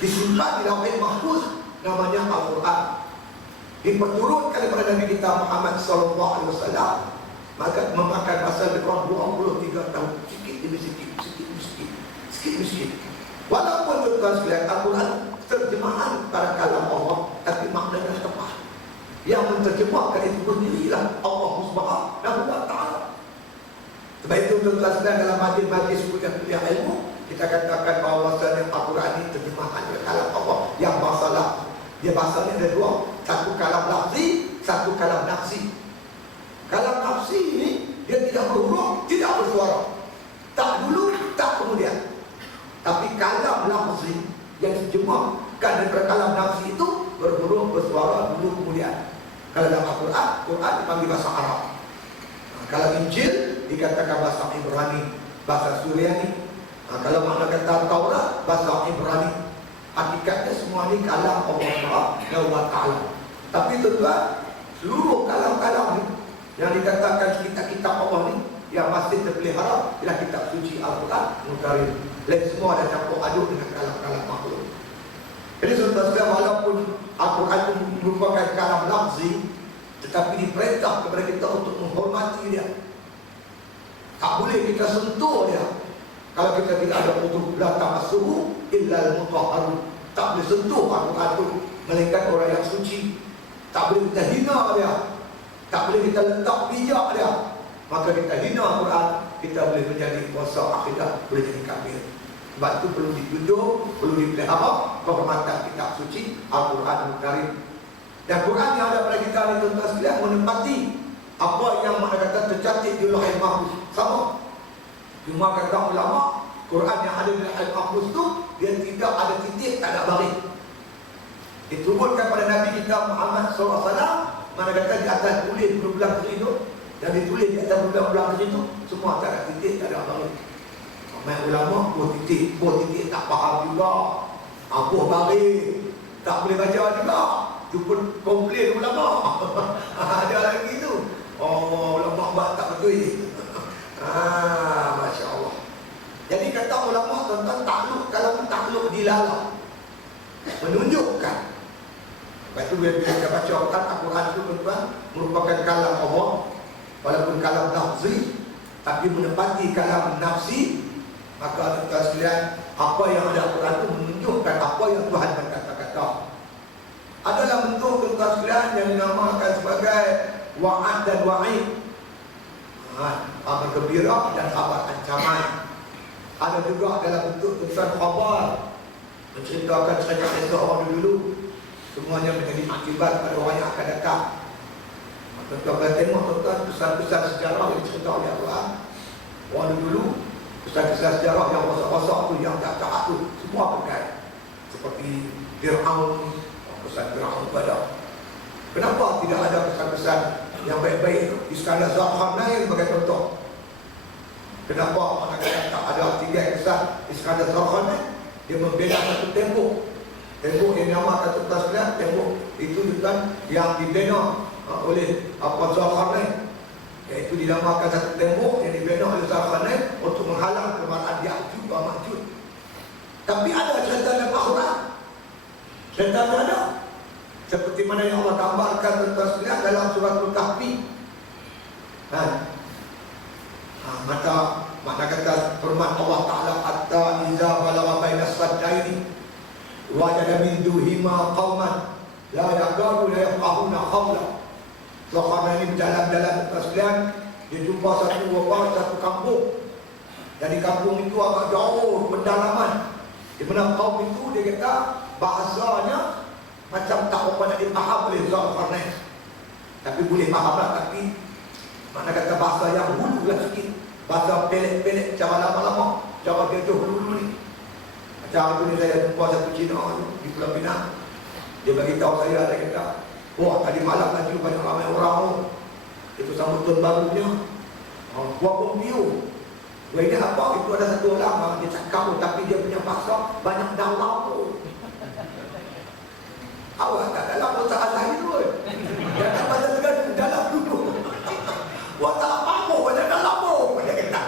disimpan di Lauhul Mahfuz, namanya Al-Quran. Diperturunkan kepada Nabi kita Muhammad sallallahu alaihi wasallam, maka memakan masa lebih kurang 23 tahun, sikit demi sikit, sikit demi sikit. Walaupun tuan-tuan sekalian, Al-Quran terjemahan para kalam Allah, tapi maknanya tepat. Yang menterjemahkan itu berdirilah Allah Subhanahu wa ta'ala. Sebab itu tuan-tuan sekalian, dalam majlis-majlis kuliah ilmu, kita katakan bahawasanya Al-Quran ini terjemahan oleh kalam Allah yang masalah. Dia bahasanya ada dua, satu kalam lafzi, satu kalam nafsi. Kalam nafsi ini dia tidak berhuruf, tidak bersuara, tak dulu, tak kemudian. Tapi kalam lafzi yang diterjemahkan daripada kalam nafsi itu berhuruf, bersuara, dulu kemudian. Kalau dalam Al-Quran, Quran dipanggil bahasa Arab. Kalau Injil dikatakan bahasa Ibrani, bahasa Suryani. Kalau makna kata Taurat, bahasa Ibrani. Hakikatnya semua ini kalam Allah Subhanahu wa ta'ala. Tapi tuan-tuan, seluruh kalam-kalam yang dikatakan kitab-kitab Allah ni yang masih terpelihara ialah kitab suci Al-Quran Al-Karim. Lain semua ada campur aduk dengan kalam-kalam makhluk. Jadi tuan-tuan, walaupun Al-Quran itu merupakan kalam lafzi, tetapi diperintah kepada kita untuk menghormati dia. Tak boleh kita sentuh dia. Kalau kita tidak ada udhu, la tamassuhu illa al-mutahharun. Tak boleh sentuh Al-Quran itu melainkan orang yang suci. Tak boleh kita hina dia, tak boleh kita letak bijak dia. Maka kita hina Al-Quran, kita boleh menjadi kuasa akidah, boleh jadi kafir. Sebab itu perlu dijunjung, perlu dipelihara kehormatan kitab suci Al-Quran Al-Karim. Dan Quran yang ada pada kita ni tuan-tuan sekalian menempati apa yang mana kata tercantik di Lauhul Mahfuz. Sama. Cuma kata ulama, Quran yang ada di Lauhul Mahfuz tu dia tidak ada titik, tak ada baris. Diturunkan pada Nabi kita Muhammad SAW, mana kata di atas tulis berulang kali tu, dan ditulis di atas berulang kali tu, semua tak ada titik, tak ada baris. Ramai ulama buat titik tak faham juga. Apa baris, tak boleh baca juga. Itu pun komplain ulama. Ada lagi tu. Oh, ulama buat tak betul. Masya Allah. Jadi kata ulama tentang takluk, kalau takluk dilalah, menunjukkan. Lepas itu bila kita baca Al-Quran itu tuan-tuan, merupakan kalam Allah, walaupun kalam lafzi, tapi menepati kalam nafsi. Maka tuan-tuan sekalian, apa yang ada Al-Quran itu menunjukkan apa yang Tuhan berkata-kata. Adalah bentuk tuan-tuan sekalian yang dinamakan sebagai wa'ad dan wa'id. Kabar gembira dan kabar ancaman. Ada juga dalam bentuk tulisan khabar, menceritakan cerita seseorang dulu. Semuanya menjadi akibat pada orang yang akan datang. Tuan-tuan tengok tuan-tuan pesan-pesan sejarah yang cerita oleh Allah. Orang dulu, pesan-pesan sejarah yang rosak-rosak tu, yang tak-tak tu, semua berkait. Seperti Fir'aun, pesan Fir'aun pada. Kenapa tidak ada pesan-pesan yang baik-baik? Iskandar Zulkarnain sebagai contoh. Kenapa mana-mana tak ada 3 kesan Iskandar Zulkarnain? Dia membina satu tembok. Tembok yang dinamakan tuan-tuan sekalian, tembok itu kan yang dibina oleh Zulkarnain. Iaitu dinamakan satu tembok yang dibina oleh Zulkarnain untuk menghalang kemarahan Ya'juj dan Ma'juj. Tapi ada cerita dalam Al-Quran. Cerita ada. Seperti mana yang Allah gambarkan tuan-tuan sekalian dalam surah Al-Kahfi. Maka kata firman Allah Ta'ala, hatta iza balagha baina as-saddaini wajada min duhima qauman la yaqulu la yafqahuna qawla. Zulkarnain ini berjalan-jalan tuan sekalian, dia jumpa satu kampung. Dari kampung itu agak jauh pendalaman. Di mana kaum itu dia kata bahasanya macam tak apa nak dipaham oleh Zulkarnain. Tapi boleh faham lah, tapi mana kata bahasa yang hulu lah sikit. Bahasa pelik-pelik, cara lama-lama, cara dia dulu ni. Macam tu ni saya jumpa satu Cina di Pulau Pinang. Dia bagi tahu saya, dia kata, wah tadi malam lagi banyak ramai orang. Itu sambutan barunya. Buat bombiu. Wah ini apa? Itu ada satu orang, dia cakap tapi dia punya bahasa banyak dalam tu. Awak tak dalam otak Allah itu. Dia tak pada dalam dulu. Wah tak apa-apa banyak dalam tu. Dia kata.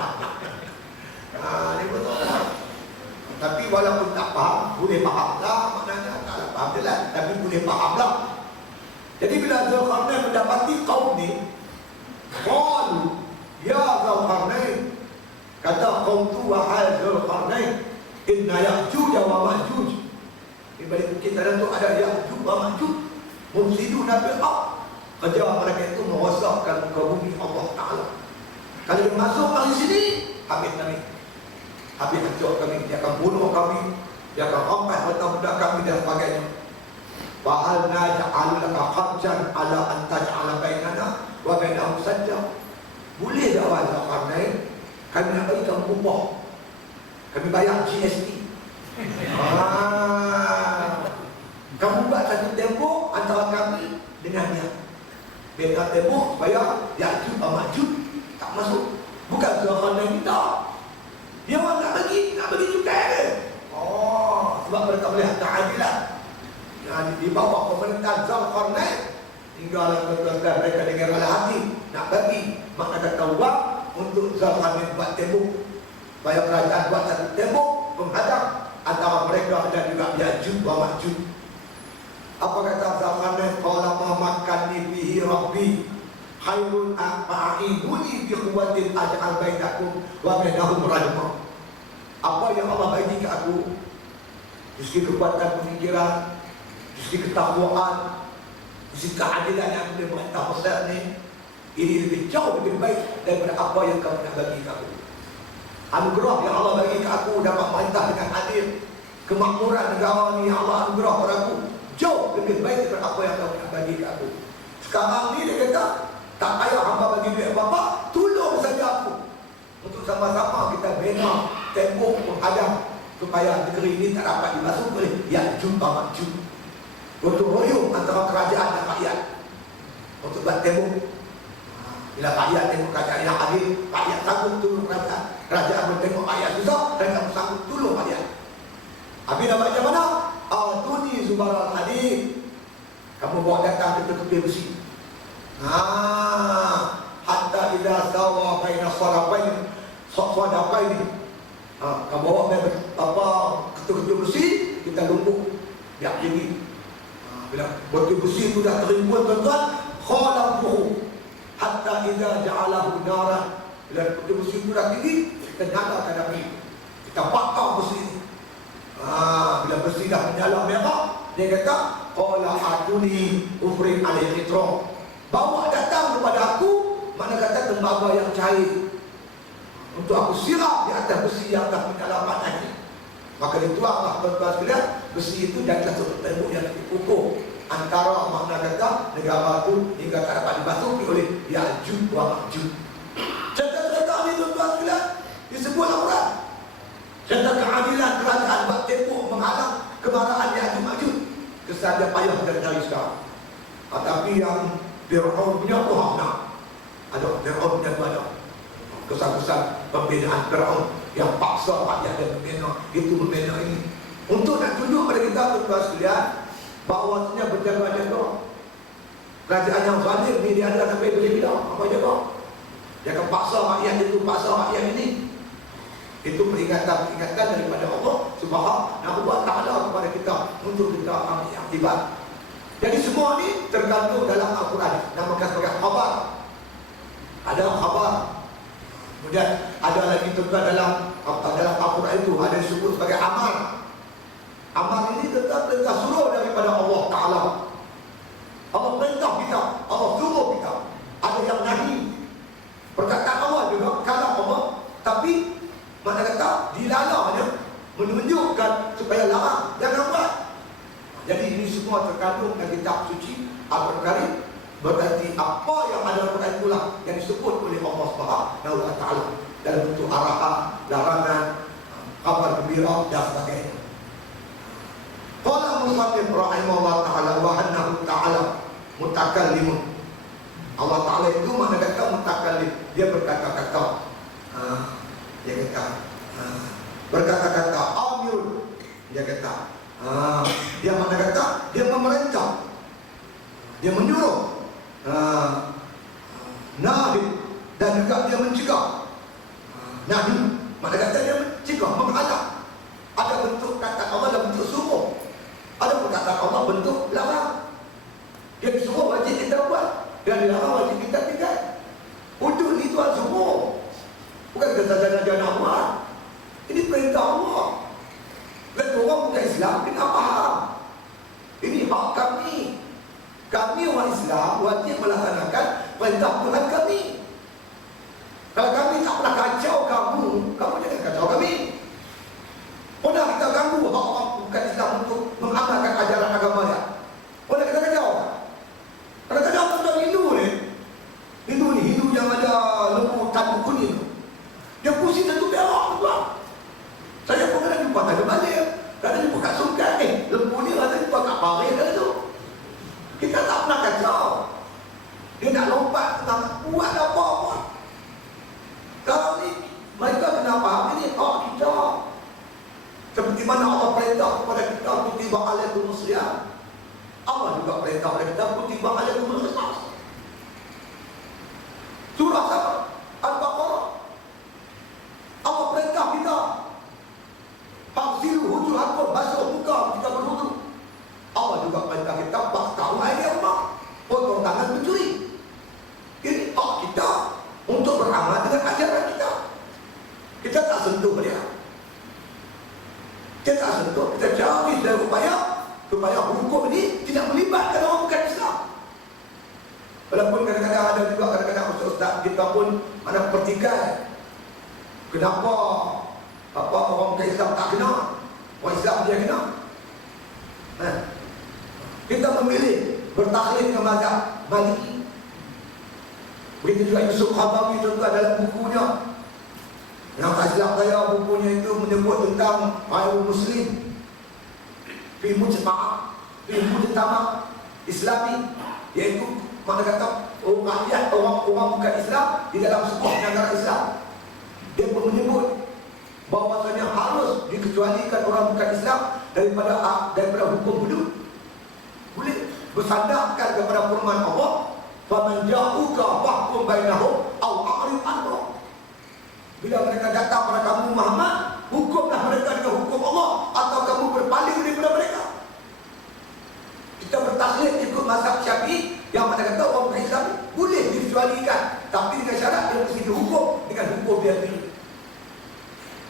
Ini betul. Tapi walaupun tak faham, boleh faham lah. Jadi bila Zulkarnain mendapati kaum ni, qalu ya Zulkarnain, kata kaum tu, wahai Zulkarnain, inna Ya'juj wa Ma'juj. Di balik bukit tadi tu ada Ya'juj wa Ma'juj, mufsiduna fil ardh. Kerja mereka itu merosakkan muka bumi Allah Ta'ala. Kalau dia masuk dari sini, habis kami. Habis hancur kami. Dia akan bunuh kami. Dia akan rampas harta benda kami dan sebagainya. Fahal naj'alu laka kharjan ala an taj'ala bainana wa bainahum sadda. Boleh tak wahai Zulkarnain, kami nak bagi kamu upah. Kami bayar GST. Kamu buat satu tembok antara kami dengan dia. Bina tembok supaya Ya'juj dan Ma'juj tak masuk. Bukan Zulkarnain minta. Dia orang nak bagi cukai. Sebab mereka melihat keadilan yang di bawah pemerintahan Zulkarnain. Tinggallah tuan-tuan mereka dengan rela hati nak bagi, maka kata wang untuk Zulkarnain buat tembok, supaya kerajaan buat satu tembok menghadap antara mereka dan juga Ya'juj dan Ma'juj. Apa kata Zulkarnain? Qala ma makkanni bihi rabbi khairun a'inuni bi quwwatin aj'al bainakum wa bainahum rajma. Apa yang Allah bagi ke aku, dari segi kekuatan pemikiran, dari segi ketakwaan, dari segi keadilan yang boleh merintah masyarakat ni, ini lebih jauh lebih baik daripada apa yang kamu nak bagi ke aku. Anugerah yang Allah bagi ke aku dapat merintah dengan adil. Kemakmuran negara ni yang Allah anugerah pada aku jauh lebih baik daripada apa yang kamu nak bagi ke aku. Sekarang ni dia kata, tak payah hamba bagi duit apa-apa, tolong saja aku untuk sama-sama kita bina tembok menghadap supaya negeri ini tak dapat dimasuki oleh Ya'juj dan Ma'juj. Untuk royong antara kerajaan dan rakyat untuk buat tembok. Bila rakyat tengok kerajaan yang adil, rakyat sanggup tolong kerajaan. Kerajaan bertengok rakyat susah, dan kamu sanggup tolong rakyat. Habis dah macam mana? Atuni zubaral hadid. Kamu bawa datang ke tepi besi. Hatta idza sawa baina sarafain sadafain. Kamu bawa ketuk-ketuk besi, kita lumpuk biar tinggi. Bila batu besi itu dah terimbun tuan-tuan, khalaquhu hatta idza ja'alahu naran. Bila batu besi itu dah tinggi, kita nyalakan api. Kita bakar besi itu. Bila besi dah menyala merah, dia kata qala atuni ufrid alaihiitra. Bawa datang kepada aku, mana kata tembaga yang cair, untuk aku sirap di atas besi yang dah menyala panas ini. Maka dituanglah tuan-tuan sekalian, besi itu dan satu tembok yang dipukul antara makna kata negara itu hingga tak dapat dimasuki oleh Ya'juj dan Ma'juj. Cerita-cerita ini tuan-tuan sekalian disebut Al-Quran. Cerita keadilan kerajaan buat tembok menghalang kemarahan Ya'juj dan Ma'juj. Kesan dia payah kita cari sekarang. Tetapi yang Fir'aun punya Tuhan nak ada, Fir'aun punya Tuhan ada. Kesan-kesan pembinaan Fir'aun yang paksa rakyat dan membina itu membina ini untuk nak tunjuk pada kita tuan-tuan sekalian bahawasanya berjaga-jaga kerajaan yang zalim ni dia ada sampai bila apa jaga, dia akan paksa rakyat itu, paksa rakyat ini. Itu peringatan daripada Allah Subhanahu wa ta'ala kepada kita untuk kita ambil akibat. Jadi semua ni terkandung dalam Al-Quran, namakan sebagai khabar. Ada khabar. Kemudian ada lagi tuan dalam Al-Quran itu ada disebut sebagai amal. Amal ini tetap perintah suruh daripada Allah Ta'ala. Allah perintah kita, Allah suruh kita. Ada yang nahi. Perkataan Allah juga kalam Allah, tapi mana kata dilarangnya menunjukkan supaya larang, jangan buat. Jadi ini semua terkandung dalam kitab suci Al-Quran Karim. Berarti apa yang ada dalam Quran itulah yang disebut oleh Allah Subhanahu wa ta'ala dalam bentuk arahan, larangan, kabar gembira dan sebagainya. Qala musannif rahimahullah ta'ala wa annahu ta'ala mutakallimun. Allah Ta'ala itu makna kata mutakallim, dia berkata-kata. Dia kata berkata-kata amirun. Dia kata dia makna kata dia memerintah, dia menyuruh, nahi, dan juga dia mencegah. Nahi makna kata dia mencegah, menghalang. Ada bentuk kata Allah dalam bentuk suruh, ada perkataan Allah bentuk larang. Dia disuruh buat. Dan dilarang wajib kita tinggal. Untuk ini Tuhan semua. Bukan kata-kata nak buat. Ini perintah Allah. Dan orang bukan Islam, kita faham. Ini hak kami. Kami orang Islam wajib melaksanakan perintah Tuhan kami. Kalau kami tak pernah kacau kamu, kamu jangan kacau kami. Pernah kita ganggu hak orang bukan Islam untuk mengamalkan ajaran agamanya? Pernah kita kacau? Kalau kacau tentang Hindu ni, Hindu yang ada lembu tanduk kuning tu, dia pusing satu berak tu. Saya pernah jumpa tanda balik, kadang jumpa kat Sungkai, lembu ni ada jumpa kat Paris kat tu. Kita tak pernah kacau. Dia nak lompat tentang buat apa-apa. Kalau ni mereka kena faham ini hak kita. Seperti mana Allah perintah kepada kita kutiba alaikum muslim. Allah juga perintah kepada kita kutiba alaikum muslim. Surah apa? Al-Baqarah. Allah perintah kita fagsilu wujuhakum, basuh muka kita berwudu. Allah juga perintah kita basuh air Allah, potong tangan pencuri. Ini hak kita untuk beramal dengan ajaran kita. Kita tak sentuh dia. Kita tak sentuh. Kita cari dan supaya hukum ini tidak melibatkan orang bukan Islam. Walaupun kadang-kadang ada juga kadang-kadang ustaz kita pun ada pertikaian. Kenapa orang bukan Islam tak kena? Orang Islam dia kena. Kita memilih bertaklid dengan mazhab Maliki. Begitu juga Yusuf Khabawi contoh dalam bukunya. Yang tak silap saya bukunya itu menyebut tentang Ahlul Muslim fi mujtama' Islami, iaitu mana kata rakyat orang bukan Islam di dalam sebuah negara Islam. Dia pun menyebut bahawasanya harus dikecualikan orang bukan Islam daripada hukum hudud. Boleh bersandarkan kepada firman Allah, faman ja'uka fahkum bainahum aw a'rid anhum. Bila mereka datang pada kamu Muhammad, hukumlah mereka dengan hukum Allah, atau kamu berpaling daripada mereka. Kita bertaklid ikut mazhab Syafi'i yang mana kata orang bukan Islam boleh dikecualikan, tapi dengan syarat dia mesti dihukum dengan hukum dia sendiri.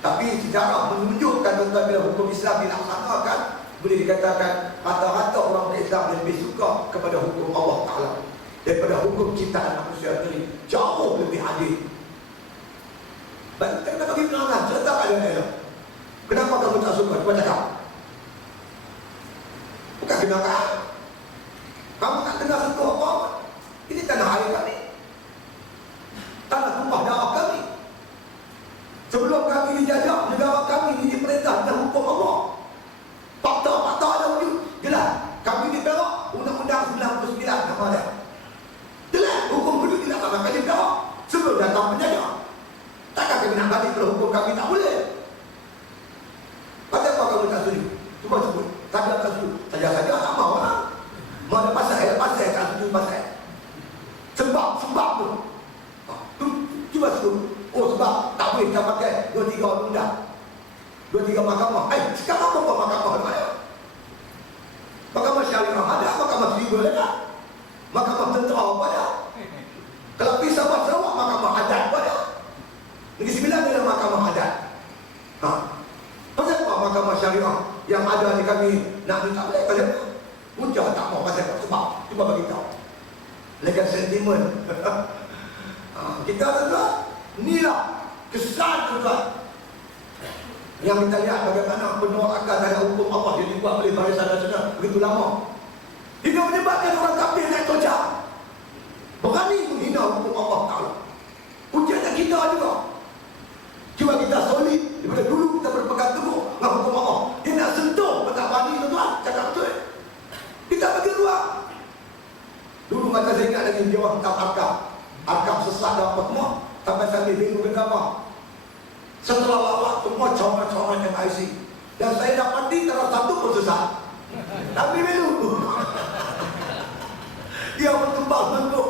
Tapi sejarah menunjukkan tentang bila hukum Islam dilaksanakan, boleh dikatakan rata-rata orang Islam lebih suka kepada hukum Allah Ta'ala daripada hukum ciptaan manusia sendiri. Jauh lebih adil. Kita bagi penerangan, cerita ada. Kenapa kamu tak suka? Cuba cakap. Bukan kenapa. Kamu tak dengar sentuh apa-apa. Ini tanah air kami. Tanah tumpah darah kami. Sebelum kami dijajah, negara kami diperintah dengan hukum Allah. Fakta-fakta ada wujud. Jelas. Kami di Perak, Undang-Undang 99 nama dia. Jelas. Hukum wujud dilaksanakan di Perak. Sebelum datang penjajah. Takkan kami nak balik kalau hukum kami tak boleh. Pasal apa kamu tak setuju? Cuba sebut. Saja tak setuju. Saja-saja tak mahu lah. Mau ada pasal tak setuju pasal. Sebab tu. Cuba sebut. Oh sebab tak boleh kita pakai 2-3 undang. 2-3 mahkamah. Sekarang apa mahkamah mana? Mahkamah syariah ada, mahkamah sivil ada. Mahkamah tentera apa ada? Kalau pergi Sabah Sarawak, mahkamah adat apa ada? Negeri Sembilan adalah mahkamah adat. Pasal apa mahkamah syariah yang ada di kami nak minta boleh? Pasal apa? Punca tak mau pasal apa? Sebab cuba bagi tahu. Legal sentiment. Kita tuan-tuan, inilah kesan tuan-tuan yang kita lihat bagaimana penolakan terhadap hukum Allah yang dibuat oleh Barisan Nasional begitu lama. Hingga menyebabkan orang kafir naik toja. Berani menghina hukum Allah Ta'ala. Ujiannya kita juga. Cuba kita solid daripada dulu kita berpegang teguh dengan hukum Allah. Dia nak sentuh tak berani tuan-tuan. Cakap betul. Kita bagi ruang. Dulu masa saya ingat lagi dia orang tentang arkam sesat dan apa semua. Sampai sambil bingung agama. Setelah lawak semua comel-comel MIC. Dan saya dapati kalau satu pun sesat. Tapi dulu dia berkembang bentuk.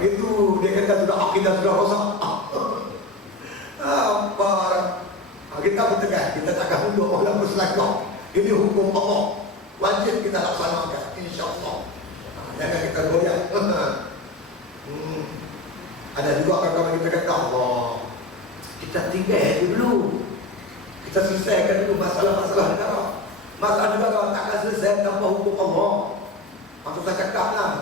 Itu dia kata sudah akidah sudah rosak. Apa? Kita bertegas, kita takkan untuk orang berselakau. Ini hukum Allah, wajib kita laksanakan. Insya Jangan kita goyang. Ada juga kawan-kawan kita kata, Allah, kita tinggal dulu. Kita selesaikan dulu masalah-masalah negara. Masalah negara takkan selesai tanpa hukum Allah. Maksud saya cakap lah,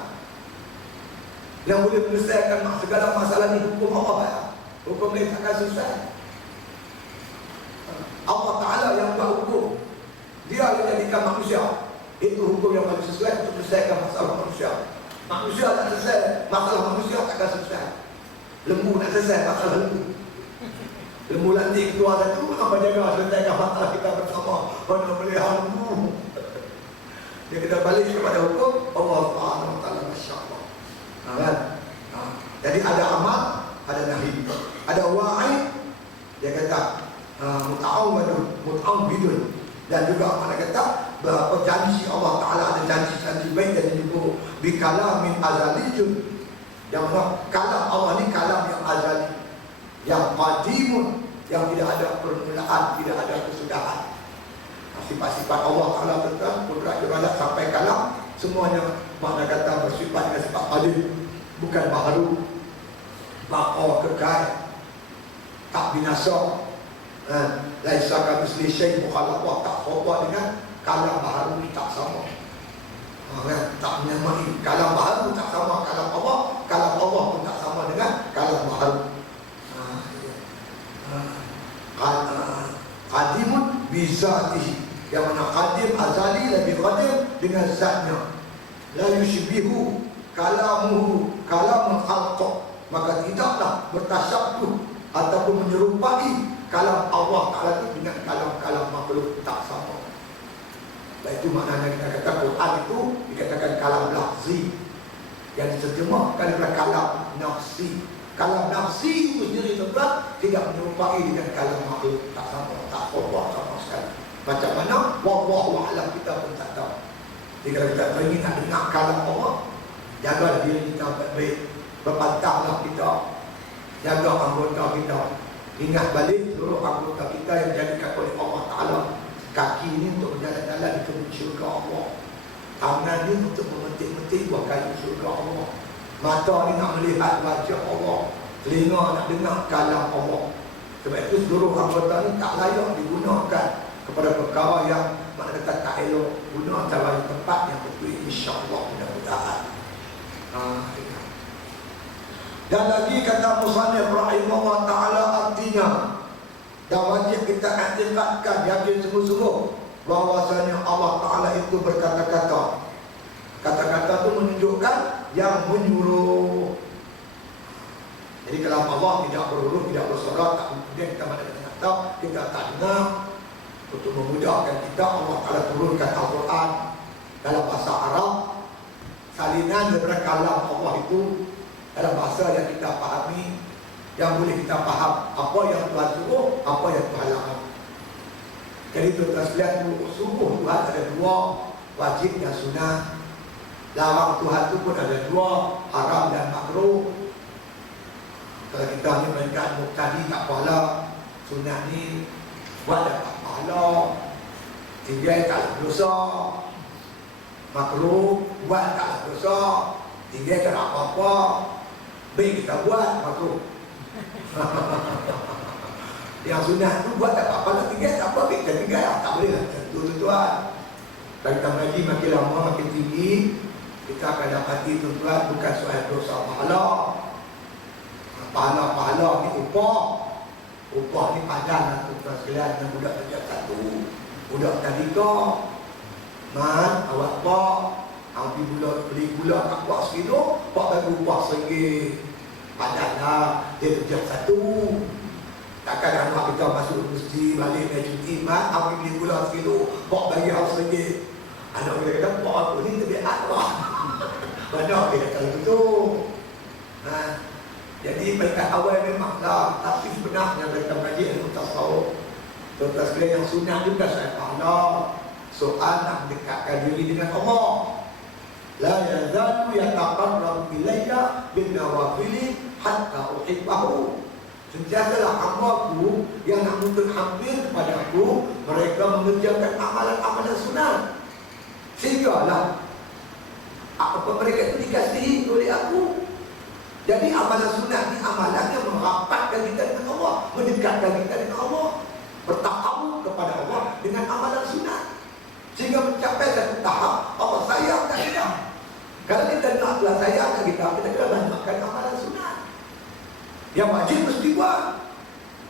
yang boleh menyelesaikan segala masalah ni hukum Allah ya. Hukum ni takkan selesai. Allah Ta'ala yang buat hukum. Dia yang jadikan manusia. Itu hukum yang paling sesuai untuk menyelesaikan masalah manusia. Manusia tak selesai, masalah manusia takkan selesai. Lembu nak selesai masalah lembu. Lembu lantik keluar satu, apa jaga selesaikan masalah kita bersama. Mana melihara lembu. Dia kena balik kepada hukum Allah Subhanahu Wa Taala. Masya Allah. Kan? Jadi ada amal, ada nahi, ada wa'id. Dia kata muta'awwidun, dan juga mana kata bahawa janji Allah Ta'ala ada janji-janji baik dan juga bikalamin azaliyun, yang mana kalam Allah ni kalam yang azali, yang qadimun, yang tidak ada permulaan, tidak ada kesudahan. Sifat-sifat Allah Ta'ala tentang kudrat iradat sampai kalam, semuanya makna kata bersifat dengan sifat qadim, bukan baharu, baqa, kekal, tak binasa. Laisa kamitslihi syai', mukhalafah, tak serupa dengan kalam baharu ni, tak sama. Tak menyamai. Kalam baharu tak sama kalam Allah, kalam Allah pun tak sama dengan kalam baharu. Qadimun bizatihi, yang mana qadim azali lebih qadim dengan zatnya. La yushbihu kalamuhu kalamul khalq, maka tidaklah bertasyabbuh ataupun menyerupai kalam Allah Ta'ala itu dengan kalam-kalam makhluk, tak sama. Itu maknanya kita kata Quran itu dikatakan kalam lafzi, yang diterjemahkan adalah kalam nafsi. Kalam nafsi itu sendiri tetap tidak menyerupai dengan kalam makhluk, tak sama, tak sama sekali. Macam mana? Wallahu a'lam, kita pun tak tahu. Jika kita ingin nak dengar kalam Allah, jaga diri kita baik-baik, berpantanglah kita, jaga anggota kita. Ingat balik seluruh anggota kita yang dijadikan oleh Allah Ta'ala. Kaki ini untuk berjalan-jalan di kebun syurga Allah. Tangan ini untuk memetik-metik buah kayu syurga Allah. Mata ini nak melihat wajah Allah. Telinga nak dengar kalam Allah. Sebab itu seluruh anggota ini tak layak digunakan kepada perkara yang makna kata tak elok. Guna cara tempat yang betul, insya-Allah, mudah-mudahan. Dan lagi kata musannif rahimahullah ta'ala, artinya dan wajib kita i'tiqadkan, yakin sungguh-sungguh bahwasanya Allah Ta'ala itu berkata-kata. Kata-kata itu menunjukkan yang menyuruh. Jadi kalau Allah tidak berhuruf, tidak bersuara, tak kemudian kita mana kita tahu, kita tak dengar. Untuk memudahkan kita, Allah Ta'ala turunkan Al-Quran dalam bahasa Arab, salinan daripada kalam Allah itu dalam bahasa yang kita fahami, yang boleh kita faham apa yang Tuhan suruh, apa yang Tuhan larang. Jadi tuan-tuan sekalian, suruh Tuhan ada dua, wajib dan sunnah. Larang Tuhan itu pun ada dua, haram dan makruh. Kalau kita ni mereka muqtadi tak pahala, sunnah ni buat dapat pahala, tinggal tak dosa. Makruh buat tak dosa, tinggal tak apa-apa. Baik kita buat makruh. Yang sunnah tu buat tak apa-apa, nak tinggal tak apa, baik kita tinggal, tak boleh lah. Tuan-tuan, kalau kita lagi makin lama makin tinggi, kita akan dapati tuan-tuan bukan soal dosa pahala. Pahala-pahala ni upah. Upah ni padan lah tuan-tuan sekalian, dengan budak sejak satu, budak tadika, man, awak pak, beli gula kat buat sekilo, pak bagi upah RM1. Padahal dia kerja satu. Takkan anak kita masuk universiti, balik dari cuti, mat, ambil beli gula sekilo, pak bagi RM1. Anak kita kata, pak aku ni terbiak lah. Banyak dia kata begitu. Jadi peringkat awal memanglah, tapi sebenarnya mereka mengaji ilmu tasawuf. Tuan-tuan sekalian, yang sunnah juga saya pahala. Soal nak mendekatkan diri dengan Allah. La yazalu yataqarrabu ilayya bin nawafili hatta uhibbahu. Sentiasalah hamba-Ku yang nak menuntut hampir kepada Aku, mereka mengerjakan amalan-amalan sunat. Sehinggalah mereka itu dikasihi oleh aku. Jadi amalan sunat ini amalan yang merapatkan kita dengan Allah, mendekatkan kita dengan Allah, bertakabur kepada Allah dengan amalan sunat, sehingga mencapai satu tahap Allah sayang kat kita. Kalau kita naklah sayang kat kita kena banyakkan amalan sunat. Yang wajib mesti buat.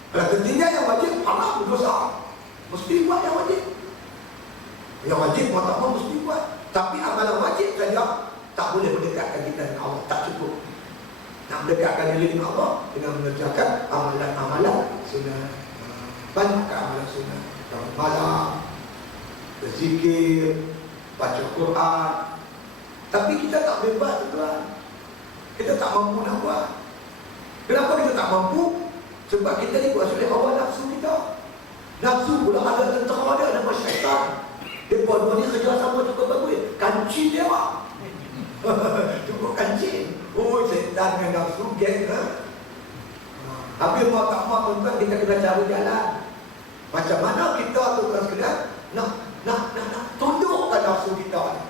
Kalau ketiga yang wajib haram dosa, mesti buat yang wajib. Yang wajib mau mesti buat. Tapi amalan wajib saja tak boleh mendekatkan kita dengan Allah, tak cukup. Nak mendekatkan diri dengan Allah dengan mengerjakan amalan-amalan sunat. Banyak amalan sunat. Bangun malam, berzikir, baca Quran. Tapi kita tak boleh buat, tuan. Kita tak mampu nak buat. Kenapa kita tak mampu? Sebab kita ni buat oleh hawa nafsu kita. Nafsu pula ada tentera dia, nama syaitan. Dia buat dua ni kerja sama cukup bagus. Kancing dia pak. Cukup kancing. Oh, syaitan dengan nafsu geng. Habis mau tak mau tuan-tuan, kita kena cari jalan. Macam mana kita tuan-tuan sekalian nak tundukkan nafsu kita ni.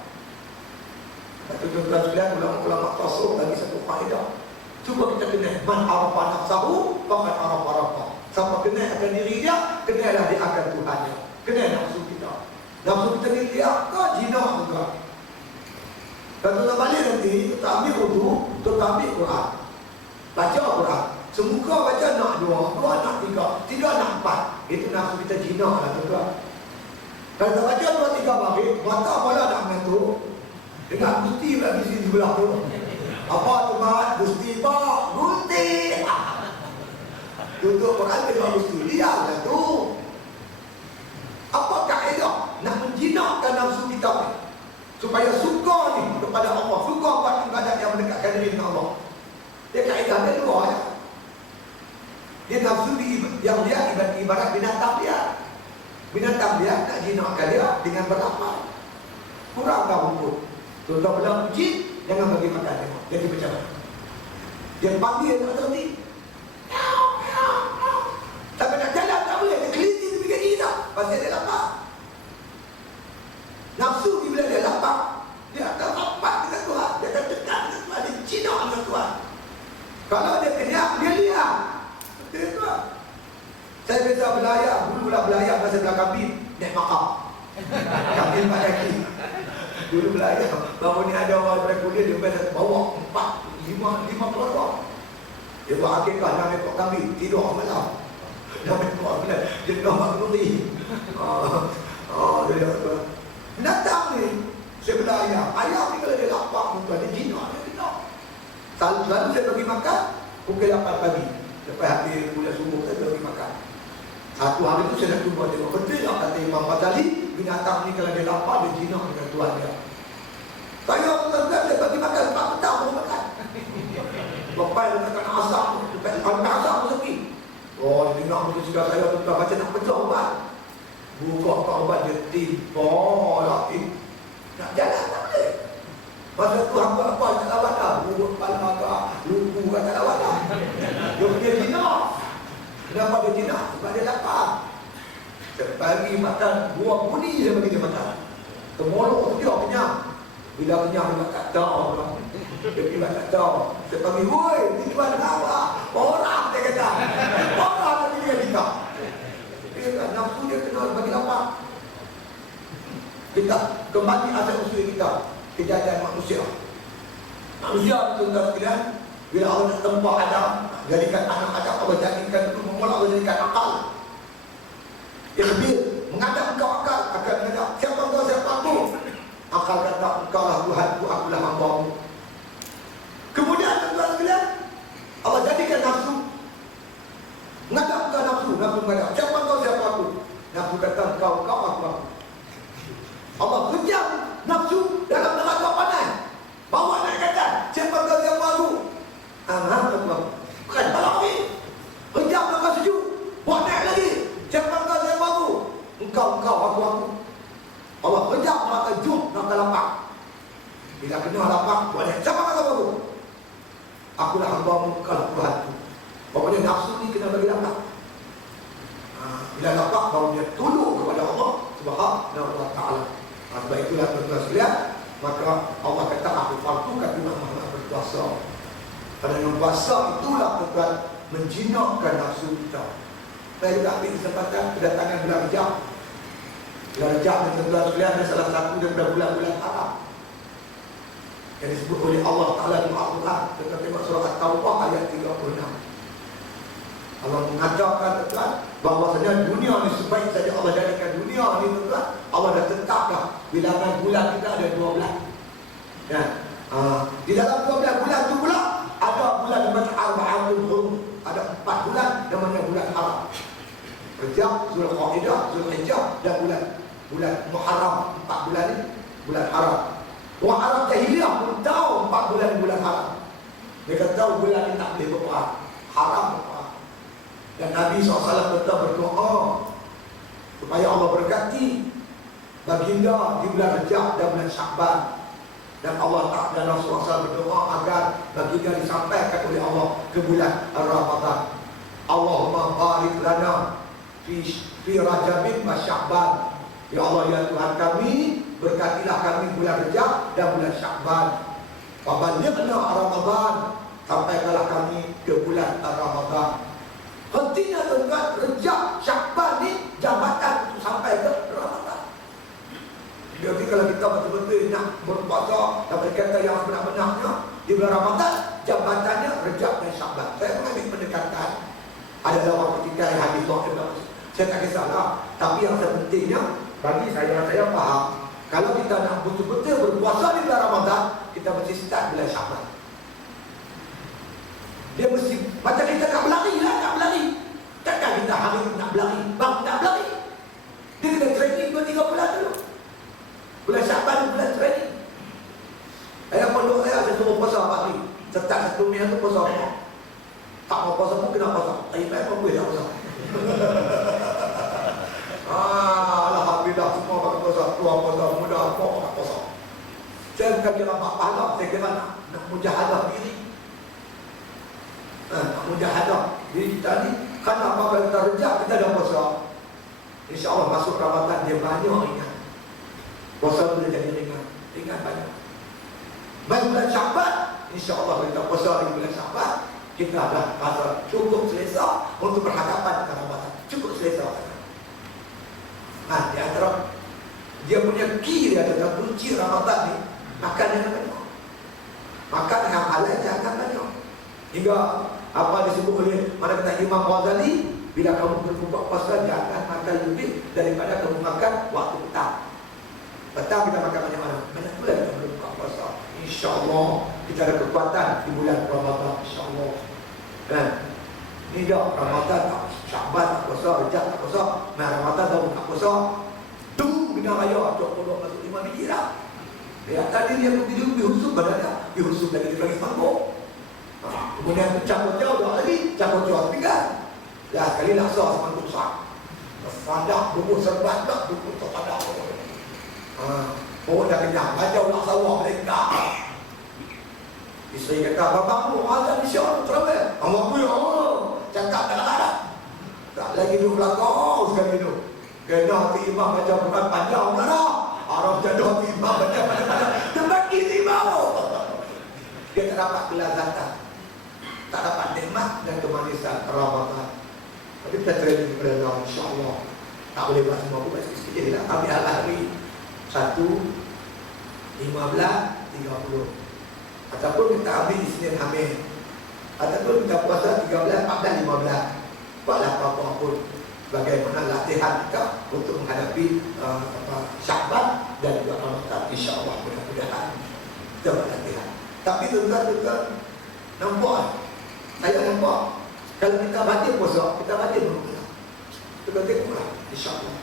Tuan-tuan sekalian, ulama tasawuf bagi satu faedah. Cuba kita kenal man arafa nafsahu faqad arafa rabbah. Siapa kenal akan diri dia, kenallah dia akan Tuhannya. Kenal nafsu kita. Nafsu kita ni dia ke jinak juga. Kalau kita balik nanti, kita ambil wudu, kita ambil Quran. Baca Quran. Semuka baca nak dua nak tiga nak empat. Itu nafsu kita jinak lah tuan-tuan. Kalau kita baca dua tiga baris, mata bola nak mengantuk. Dengan gusti pula di sini sebelah tu. Apa tu mat? Gusti pak, gusti. Tutup Quran kedua gusti. Lihatlah tu. Apa kaedah nak menjinakkan nafsu kita ni? Supaya suka ni kepada Allah, suka buat ibadat yang mendekatkan diri dengan Allah. Dia kaedah dia dua ya. Dia nafsu yang dia ibarat binatang dia. Binatang dia nak jinakkan dia dengan beramal. Kurang tak hukum. Tuan-tuan pernah uji, jangan bagi makan dia. Jadi macam mana? Dia panggil tak terhenti. Tapi nak jalan tak boleh. Dia keliti di pinggir kita. Pasal dia lapar. Nafsu ni bila dia lapar, dia akan rapat dengan Tuhan. Dia akan dekat dengan Tuhan. Dia jinak dengan Tuhan. Kalau dia kenyang, dia lihat. Betul tuan. Saya biasa belayar. Dulu lah belayar masa belah kambing. Naik makam. Kambing pada kaki. Dulu belayar. Baru ni ada orang daripada kuliah, dia biasa bawa 4, 5 keluarga. Dia buat akikah nak ekor kambing. Tidur malam. Nak ekor malam. Dia nak kenduri. Dia datang ni. Saya belayar. Ayam ni kalau dia lapar, dia jinak. Dia jinak. Selalu saya bagi makan pukul 8 pagi. Lepas habis kuliah subuh, saya bagi makan. Satu hari tu saya nak cuba tengok betul tak kata Imam Ghazali, binatang ni kalau dia lapar dia jinak dengan tuan dia. Saya tuan-tuan saya bagi makan 4 petang baru makan. Lepas dia kena asam, lepas asam pun sepi. Oh, dia nak betul juga saya tuan-tuan macam nak pecah ubat. Buka ubat dia tiba lah. Nak jalan tak boleh. Masa tu apa-apa tak lawan dah. Buruk kepala kah, luku kah tak lawan dah. Dia jinak. Kenapa dia jinak? Sebab dia lapar. Saya bagi makan buah buni, saya bagi dia makan. Temolok tu dia kenyang. Bila kenyang dia tak tahu. Dia pergi tak tahu. Saya bagi, woi, ni tuan apa? Orang dia kata. Orang dia dia kita. Dia kata, nafsu dia kena bagi lapar. Kita kembali asal usul kita. Kejadian manusia. Manusia tuan-tuan sekalian, bila Allah nak tempah Adam, jadikan anak Adam, Allah jadikan dulu memula Allah jadikan akal. Ikhbir, mengadap engkau akal, akan mengadap. Siapa engkau, siapa aku? Akal kata, engkau lah Tuhanku, akulah hambamu. Kemudian tuan-tuan sekalian, Allah jadikan nafsu. Mengadap engkau nafsu mengadap. Siapa engkau, siapa aku? Nafsu kata, engkau, aku. Allah kejam nafsu dalam neraka panas. Bawa naik ke atas. Siapa engkau, siapa aku? Aku. Bukan tolong ni. Kejam neraka sejuk. Buat naik lagi. Siapa engkau, siapa aku? Engkau, aku. Allah kejam neraka juk, neraka lapar. Bila kena lapar, buat naik. Siapa engkau, aku? Akulah hambamu, engkau lah Tuhanku. Pokoknya nafsu ni kena bagi lapar. Bila lapar, baru dia tunduk kepada Allah Subhanahu wa ta'ala. Sebab itulah tuan-tuan sekalian, maka Allah kata aku Pada dengan puasa itulah tuan menjinakkan nafsu kita. Saya juga ambil kesempatan kedatangan bulan Rejab. Bulan Rejab ni tuan-tuan sekalian adalah salah satu daripada bulan-bulan haram yang disebut oleh Allah Ta'ala di Al-Quran. Kita tengok surah At-Taubah ayat 36. Allah mengatakan tuan bahawasanya dunia ni sebaik saja Allah jadikan dunia ni tuan, Allah dah tetaplah bilangan bulan kita ada 12. Ya. Di dalam 12 bulan tu pula ada bulan namanya Arba'atul Hurum. Ada 4 bulan namanya bulan haram. Rejab, Zulqa'dah, Zulhijjah dan bulan Muharram. 4 bulan ni bulan haram. Orang Arab jahiliah pun tahu 4 bulan ni bulan haram. Mereka tahu bulan ni tak boleh berperang, haram berperang. Dan Nabi SAW tetap berdoa supaya Allah berkati baginda di bulan Rejab dan bulan Sya'ban. Dan Allah Ta'ala dan Rasulullah SAW berdoa agar baginda disampaikan oleh Allah ke bulan Ramadan. Allahumma barik lana fi Rajabin wa Sya'ban. Ya Allah, ya Tuhan kami, berkatilah kami bulan Rejab dan bulan Sya'ban. Wa balighna Ramadan, sampaikanlah kami ke bulan Ramadan. Pentingnya tuan-tuan, Rejab, Sya'ban ni jabatan untuk sampai ke Ramadan. Jadi kalau kita betul-betul nak berpuasa dan berkata yang benar-benarnya di bulan Ramadan, jabatannya Rejab dan Sya'ban. Saya mengambil pendekatan, ada orang ketika yang hadis Allah, saya tak kisahlah. Tapi yang terpentingnya bagi saya faham, kalau kita nak betul-betul berpuasa di bulan Ramadan, kita mesti start bulan Sya'ban. Dia mesti macam kita nak berlari lah, nak berlari. Takkan kita hari ini nak berlari, bang nak berlari. Dia kena training 2-3 bulan dulu. Bulan Sya'ban bulan training. Ayah pondok saya suruh puasa 4 hari. Setiap 1 minggu tu puasa apa? Tak mau puasa pun kena puasa. Ayah pun boleh tak puasa. Alhamdulillah semua pakai puasa. Tua puasa, muda pakai puasa. Saya bukan kira nampak pahala, saya kira nak mujahadah diri. Nak mujahadah diri kita ni. Kerana apabila kita Rejab, kita dah puasa, InsyaAllah masuk Ramadan dia banyak ingat. Puasa boleh jadi ringan banyak. Baik bulan Sya'ban, InsyaAllah kita puasa di bulan Sya'ban, kita dah rasa cukup selesa untuk berhadapan dengan Ramadan. Cukup selesa. Di antara dia punya key dia adalah kunci Ramadan ni, makan dengan banyak. Makan dengan halal, jangan banyak. Hingga apa disebut oleh mana kata Imam Ghazali, bila kamu berbuka puasa jangan makan lebih daripada kamu makan waktu petang. Petang kita makan banyak mana? Banyak pula kita berbuka puasa. InsyaAllah kita ada kekuatan di bulan Ramadan, InsyaAllah. Dan ini dah Ramadan tak, Sya'ban tak puasa, Rejab tak puasa, Ramadan dah buka puasa. Tunggu bina raya, cok pondok masuk 5 biji lah. Ya, tadi dia pergi husuk badannya, husuk lagi dia lagi semangkuk. Kemudian cabut jauh dah lagi, cabut jauh tinggal. Ya, sekali laksa semangkuk besar. Fadah, bubur serbat tak, bubur terfadah. Oh, dah kenyang, baca ulang sawah mereka. Isteri kata, bapak mu azan isyak terawih. Allah mu ya Allah. Cakap tak. Tak lagi duduk belakang sekali tu. Kena hati imam baca bukan panjang pula dah. Arah jaduh hati imam baca panjang. Tempat kiri imam. Dia tak dapat kelazatan, tak dapat nikmat dan kemanisan Ramadan. Tapi kita training kepada Allah, insyaAllah. Tak boleh buat semua pun, sikit-sikit je lah. Ambil hari 1, 15, 30. Ataupun kita ambil Isnin Hamil. Ataupun kita puasa 13, 14, 15. Buatlah apa-apa pun. Bagaimana latihan kita untuk menghadapi Sya'ban dan juga Ramadan. InsyaAllah mudah-mudahan kita buat latihan. Tapi tuan-tuan nampak, saya nampak kalau kita baca puasa, kita baca dulu. Kita tengoklah, insyaAllah.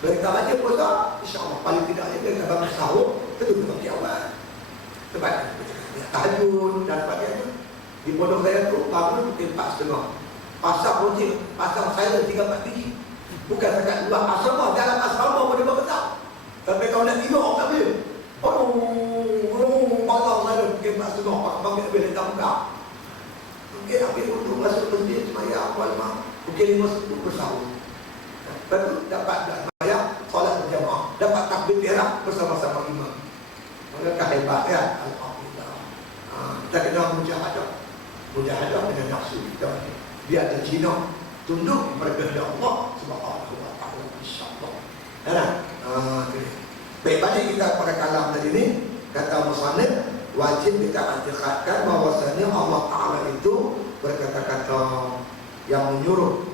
Kalau kita baca puasa, insyaAllah paling tidak kita bangun sahur, kita duduk di awal. Sebab tahajud dan sebagainya. Di pondok saya tu bangun pukul 4.30. Pasang kunci, pasang silent 3-4 biji. Bukan dekat luar asrama, dalam asrama pun dia besar. Sampai kau nak tidur, tak boleh. Pasang silent pukul 4.30, pakai habis letak muka. Mungkin habis untuk masuk masjid, semayang awal malam, pukul 5.10 bersahur. Lepas tu dapat semayang, solat berjamaah. Dapat takbir ihram bersama-sama imam. Mereka hebat ya, Alhamdulillah. Kita kena mujahadah. Mujahadah dengan nafsu kita. Biar tercina, tunduk kepada kehendak Allah Subhanahu wa taala, insya-Allah. Baik, balik kita pada kalam tadi ni, kata musannif, wajib kita i'tiqadkan bahwasanya Allah Taala itu berkata-kata yang menyuruh.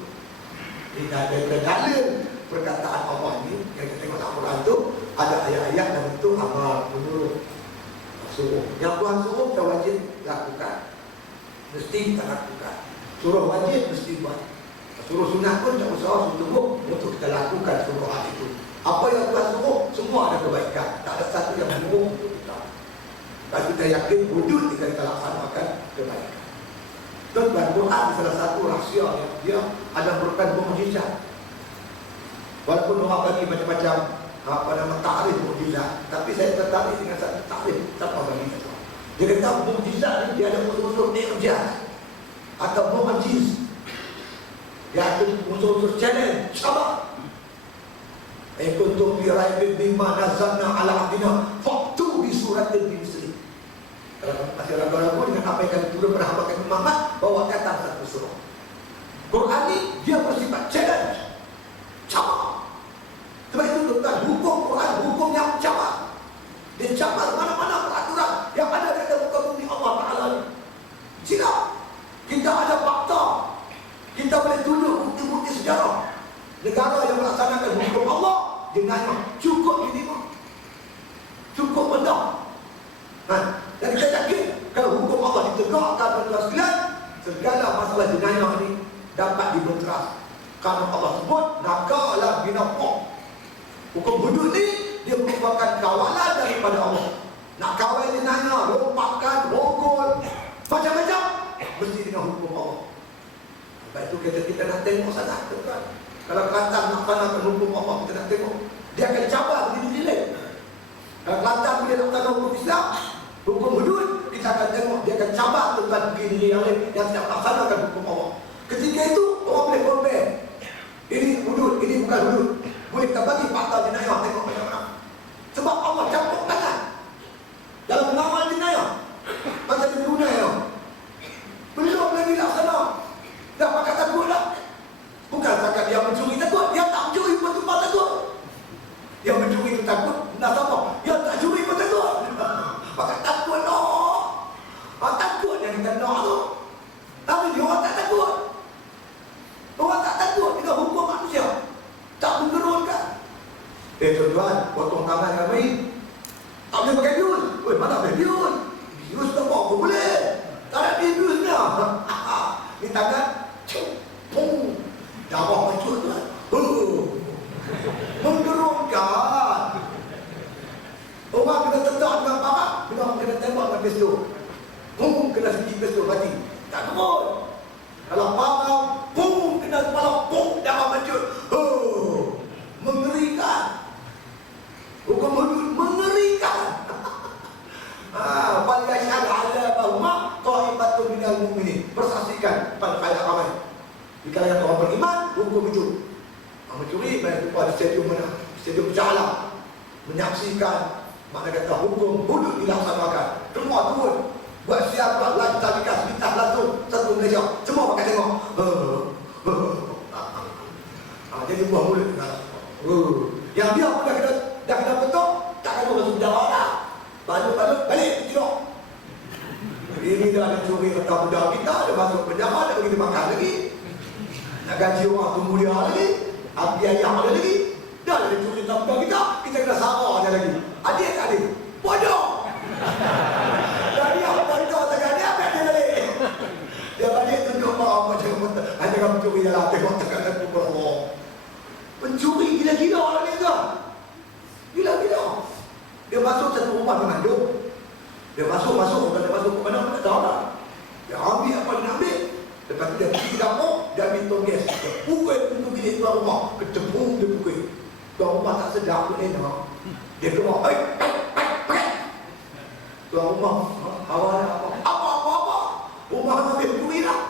Tidak ada dalil perkataan Allah ini yang kita tengok dalam Quran tu ada ayat-ayat yang itu amal menyuruh, suruh. Yang Tuhan suruh kita wajib lakukan, mesti kita lakukan. Suruh wajib mesti buat. Suruh sunat pun tak usah suruh untuk kita lakukan suruh hal itu. Apa yang Tuhan suruh semua ada kebaikan, tak ada satu yang buruk untuk kita. Dan kita yakin wujud jika kita laksanakan kebaikan. Tuan-tuan, Quran salah satu rahsia yang dia ada merupakan mukjizat. Walaupun orang bagi macam-macam takrif mukjizat, tapi saya tertarik dengan satu takrif siapa bagi itu. Dia kata mukjizat ni dia ada unsur-unsur i'jaz atau mu'jiz. Dia ada unsur-unsur challenge, sabar. Kuntum fi raibin mimma nazzalna ala abdina fa'tu bi suratin min misli. Kalau masih ragu-ragu dengan apa yang kami turun pada hamba kami Muhammad, bawa datang satu surah. Quran ni dia bersifat challenge, cabar. Sebab itu tuan, hukum Quran hukum yang cabar. Dia cabar mana-mana peraturan yang ada di muka bumi Allah Taala ni. Silap. Kita ada fakta, kita boleh tunjuk bukti-bukti sejarah. Negara yang melaksanakan hukum Allah dengannya cukup minimum, cukup rendah. Dan kita yakin kalau hukum Allah ditegakkan pada luar sekalian, segala masalah jenayah ini dapat dibenteras. Karena Allah sebut nakala binafaq. Hukum hudud ni dia merupakan kawalan daripada Allah. Nak kawal jenayah, rompakan, rogol, macam-macam mesti dengan hukum Allah. Sebab itu kita nak tengok sangat, tuan. Kalau Kelantan nak laksanakan hukum Allah, kita nak tengok. Dia akan cabar begini-begini. Kalau Kelantan boleh laksanakan hukum Islam, hukum hudud, kita akan tengok. Dia akan cabar tentang begini yang tidak laksanakan hukum Allah. Ketika itu, orang boleh compare. Ini hudud, ini bukan hudud. Boleh kita bagi fakta jenayah, tengok macam mana. Sebab Allah campur tangan dalam pengamal jenayah. Macam di Brunei tu, belum lagi laksana. Dah pakai takut dah. Bukan setakat dia mencuri takut, dia tak mencuri pun tumpah takut. Yang mencuri itu takut, nak apa? Yang tak curi pun takut. Pakai takut dah. Takut yang kita nak tu. Tapi dia orang tak takut. Orang tak takut dengan hukum manusia. Tak menggerunkan. Tuan-tuan, potong tangan kami. Tak boleh pakai bius. Weh, mana boleh bius? Bius tak apa boleh. Tak ada biusnya. Ni tangan. Pung. Darah macam tu. Menggerunkan. Orang kena tentak dengan parah, bila kena tembak dengan pistol. Kena sedikit pistol mati. Tak kebun. Kalau parah, kena kepala, darah macam. Mengerikan. Hukum hudud mengerikan. Falyashhad 'adabahuma ta'ifatun minal mu'minin. Persaksikan pada khayat ramai. Di kalangan orang beriman, hukum itu. Mencuri, main lupa di stadium mana? Stadium Cahla. Menyaksikan, makna kata hukum hudud dilaksanakan. Semua turun. Buat siapa lagi talikas, bintang langsung. Satu Malaysia. Semua pakai tengok. Jadi buah mulut. Yang dia pun dah kena betul, tak kena masuk penjara dah. Balik tidur. Ini dah ada curi kata budak kita, dia masuk penjara, dia pergi makan lagi. Nak gaji orang tunggu dia lagi, biaya dia lagi. Dah ada curi budak kita kena sabar dia lagi. Adik tak adik? Bodoh. Jadi apa bodoh tengah dia, ambil dia balik. Dia balik tunjuk maaf macam mana. Hanya kamu curi dia lah, tengok tengah kubur Allah. Pencuri gila-gila orang ni ke? Gila-gila. Dia masuk satu rumah mengandung. Dia masuk, bukan dia masuk ke mana, tak tahu lah. Dia ambil apa dia nak ambil. Lepas tu dia pergi dapur, dia ambil tongges. Dia pukul pintu bilik tuan rumah. Ketepung dia pukul. Tuan rumah tak sedap pun enak. Dia keluar, tuan rumah, awal apa? Apa? Rumah ambil pencuri lah.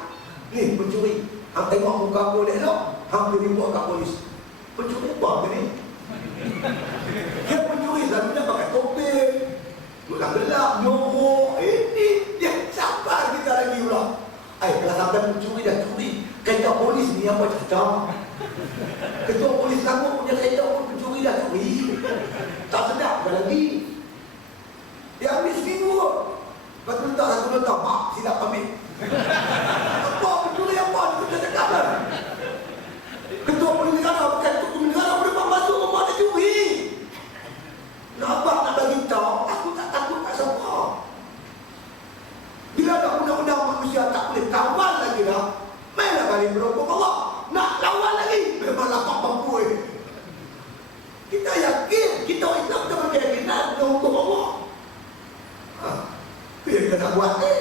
Ni pencuri. Hang tengok muka aku elok, hang pergi buat kat polis. Pencuri apa ke ni? Dia pencuri selalunya pakai topi, gelap-gelap, nyomok. Ini dia sabar kita lagi pula. ada pencuri dah curi kereta polis ni apa cerita. Ketua polis sanggup punya kereta pun pencuri dah curi. Tak sedap dah lagi. Dia ambil seminggu kot. Lepas tu letak satu letak, mak silap ambil. Apa pencuri apa ni kita cakap kan? Ketua polis negara bukan ketua negara boleh masuk rumah dia curi. Abang nak bagi tahu, aku tak takut tak siapa. Bila ada undang-undang manusia tak boleh kawal lagi dah, mainlah balik berhukum Allah. Nak lawan lagi, memang lapak mampu. Kita yakin, kita Islam kita berkeyakinan dengan hukum Allah. Itu yang kita nak buat ni.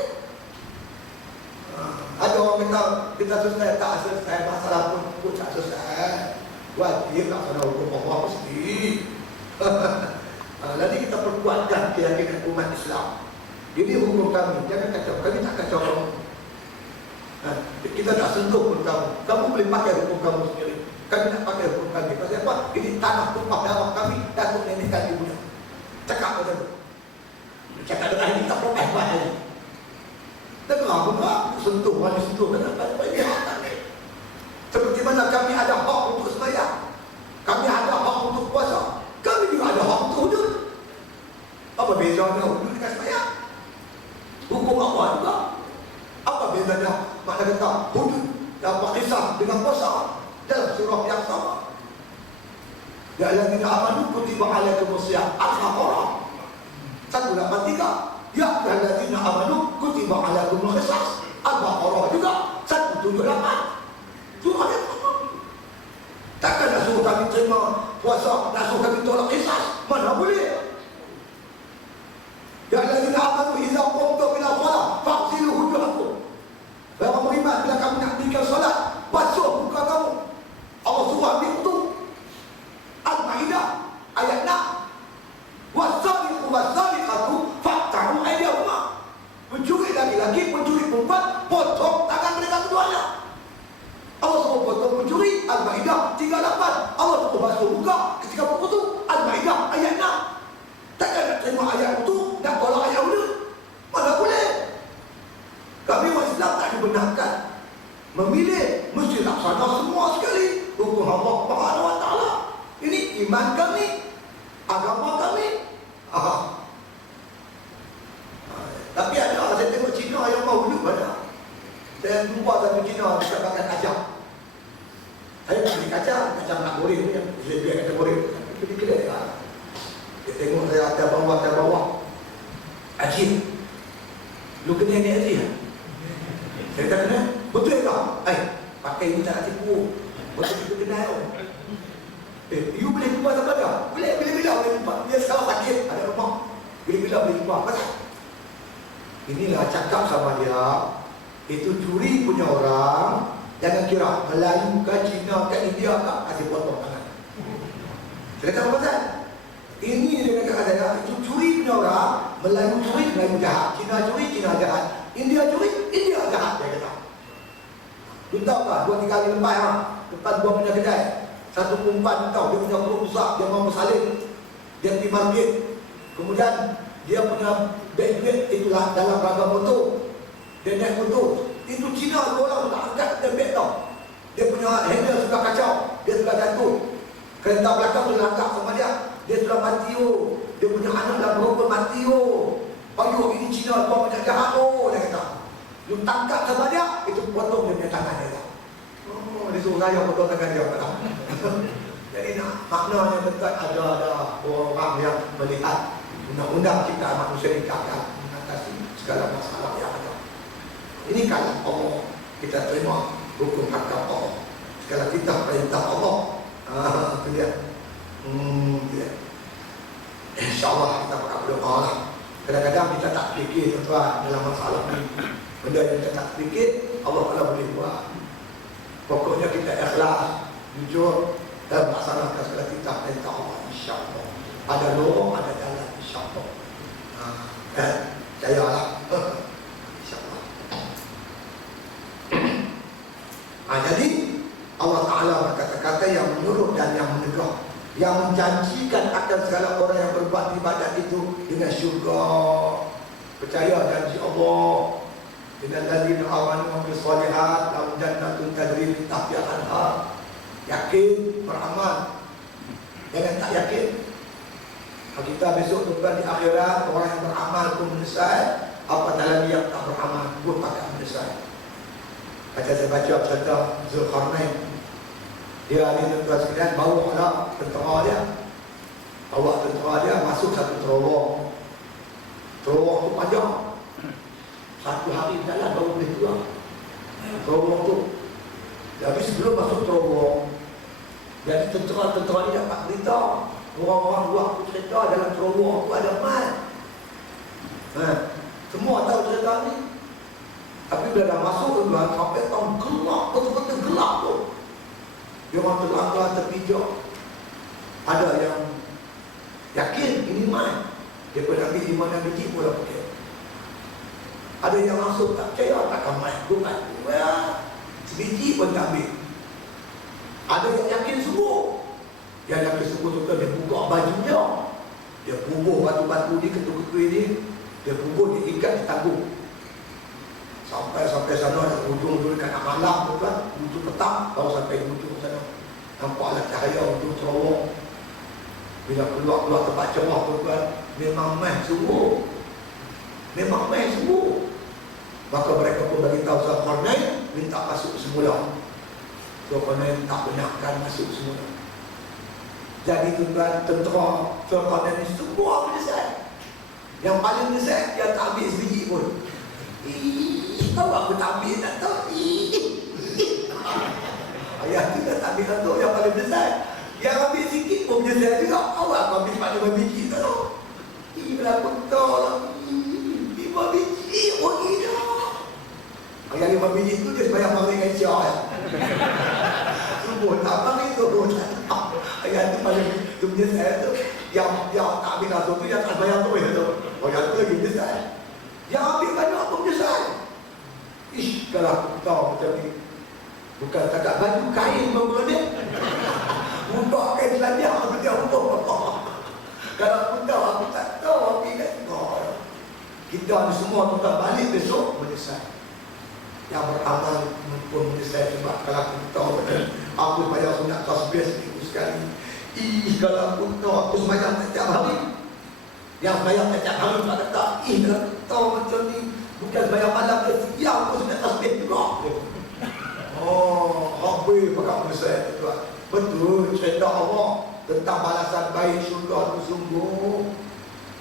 Ada orang kata, kita selesai, tak selesai, masalah pun tak selesai. Wajib nak sana hukum Allah mesti. Nanti kita perkuatkan keyakinan umat Islam. Ini hukum kami, jangan kacau. Kami tak kacau kamu. Kita tak sentuh pun kamu. Kamu boleh pakai hukum kamu sendiri. Kami nak pakai hukum kami. Pasal apa? Ini tanah tumpah darah kami, datuk nenek kami punya. Cakap macam tu. Cakap dengan ini tak protes lagi. Dengar pun tak? Sentuh, mana sentuh. Kenapa ini hak ni? Seperti mana kami ada hak untuk sembahyang. Kami ada hak untuk puasa. Kami juga ada hak untuk hudud. Apa bezanya hudud dengan sembahyang? Hukum Allah juga. Apa bezanya? Makna kata hudud dapat kisah dengan puasa dalam surah yang sama. Ya alladzina amanu kutiba alaikumus syiyam al-baqarah 183. Ya alladzina amanu kutiba alaikumul qisas al-baqarah juga 178. Surah yang sama. Takkan nak suruh kami terima puasa, nak suruh kami tolak kisas? Mana boleh? Ya alladzina amanu idza qumtum ila shalah faghsilu wujuhakum. Orang beriman, bila kamu nak dirikan solat, basuh muka kamu. Allah suruh ambil itu. Al-Ma'idah ayat 6. Wasariqu wasariqatu faqta'u aydiyahuma. Pencuri laki-laki, pencuri perempuan, potong tangan mereka keduanya. Allah suruh potong pencuri, Al-Ma'idah 38. Allah suruh basuh muka ketika berwudu, Al-Ma'idah ayat 6. Takkan nak terima ayat itu, nak tolak ayat itu? Mana boleh? Kami orang Islam tak dibenarkan memilih, mesti laksana semua sekali hukum Allah Subhanahu wa taala. Ini iman kami, agama kami. Tapi ada, saya tengok Cina yang maulud ada. Saya jumpa satu Cina dekat bakat kacang. Saya beli kacang nak goreng ni, lebih kacang goreng. Beli kedai lah. Dia tengok saya atas bawah. Ajib. Lu kena ni Ajib. Saya kata, betul tak? Pakai ini tak nak tipu. Betul kita kenal tau. You boleh jumpa siapa dia? Boleh, bila-bila boleh jumpa. Dia sekarang sakit, ada rumah. Bila-bila boleh jumpa. Pasal? Inilah cakap sama dia. Itu curi punya orang. Jangan kira Melayu ke Cina ke India ke, kasih potong tangan. Saya kata apa pasal? Ini dia kata saya, itu curi punya orang. Melayu curi, Melayu jahat. Cina curi, Cina jahat. India curi, India jahat, dia kata. Lu tahu tak, 2-3 kali lepas depan gua punya kedai, satu perempuan tahu, dia punya perut besar, dia mau bersalin, dia pergi market. Kemudian dia punya beg duit itulah dalam ragam motor. Dia naik motor. Itu Cina dua orang tak angkat dia beg tau. Dia punya handle sudah kacau, dia sudah jatuh. Kereta belakang tu langkah sama dia. Dia sudah mati Dia punya anak dah berapa mati Ayuh, ini Cina tuan banyak jahat dia kata. Lu tangkap sama dia, itu potong dia punya tangan dia. Dia suruh saya potong tangan dia. Jadi maknanya dekat ada orang yang melihat undang-undang cipta manusia ini akan mengatasi segala masalah yang ada. Ini kalau Allah kita terima hukum hakam Allah. Segala kita perintah Allah. Itu dia. InsyaAllah kita akan berdoa lah. Kadang-kadang kita tak fikir tuan dalam masalah ni. Benda yang kita tak fikir, Allah kalau boleh buat. Pokoknya kita ikhlas, jujur dan melaksanakan segala kita perintah Allah, insyaAllah. Ada lorong, ada jalan, insyaAllah. Percayalah, insyaAllah. Jadi Allah Ta'ala berkata-kata yang menyuruh dan yang menegak, yang menjanjikan akan segala orang yang berbuat ibadat itu dengan syurga. Percaya janji Allah. Innal ladzina amanu wa amilus shalihat lahum jannatun tajri min tahtiha al-anhar. Yakin, beramal. Jangan tak yakin. Kita besok tuan di akhirat, orang yang beramal pun menyesal, apatah lagi yang tak beramal pun akan menyesal. Macam saya baca cerita Zulkarnain, dia ni tuan sekalian bawa lah tentera dia, bawa tentera dia masuk satu terowong. Terowong tu panjang, satu hari jalan baru boleh keluar terowong tu. Tapi sebelum masuk terowong, jadi tentera-tentera ni dapat berita orang-orang luar tu cerita dalam terowong tu ada emas. Semua tahu cerita ni. Tapi bila dah masuk tuan, sampai tahun gelap, betul-betul gelap tu. Dia orang terlanggar, terpijak. Ada yang yakin ini emas, dia pun ambil di mana biji pun dah pakai. Ada yang masuk tak percaya, takkan emas tu kan, sebiji pun tak ambil. Ada yang yakin sungguh. Yang yakin sungguh tu dia buka bajunya, dia bubuh batu-batu ni, ketul-ketul ni, dia bubuh, dia ikat, dia tanggung. Sampai sana ada ujung tu dekat malam tu kan, ujung petang baru sampai ujung sana. Nampaklah cahaya ujung terowong. Bila keluar tempat cerah tu kan, memang emas sungguh. Memang emas sungguh. Maka mereka pun bagi tahu Zulkarnain minta masuk semula. Zulkarnain tak benarkan masuk semula. Jadi tuan tentera Zulkarnain ni semua menyesal. Yang paling menyesal dia tak ambil sebiji pun. Tahu aku tak ambil tak tahu. Ayah tu dah tak ambil satu yang paling besar. Yang ambil sikit pun menyesal juga. Awak aku ambil pada 5 biji tu. Berapa tol 5 biji. Oh gila. Yang 5 biji tu dia sembahyang maghrib dengan Isyak ya. Subuh tak bagi tu. Ayah tu paling tu menyesal tu. Yang tak ambil satu tu yang tak sembahyang tu tu. Oh yang tu lagi menyesal. Yang ambil banyak pun menyesal. Ish, kalau aku tahu macam ni, bukan tak baju kain pun dia. Buka kain selanjang aku dia buka. Kalau aku tahu, aku tak tahu aku ingat. Kita ni semua tuan balik besok menyesal. Yang beramal pun menyesal sebab kalau aku tahu aku bayar sunat tasbih seminggu sekali. Kalau aku tahu aku sembahyang setiap hari. Yang sembahyang setiap hari tak kata, kalau aku tahu macam ni, bukan sembahyang malam dia siang aku sunat tasbih juga. Habis pakai menyesal tuan. Betul cerita Allah tentang balasan baik syurga itu sungguh.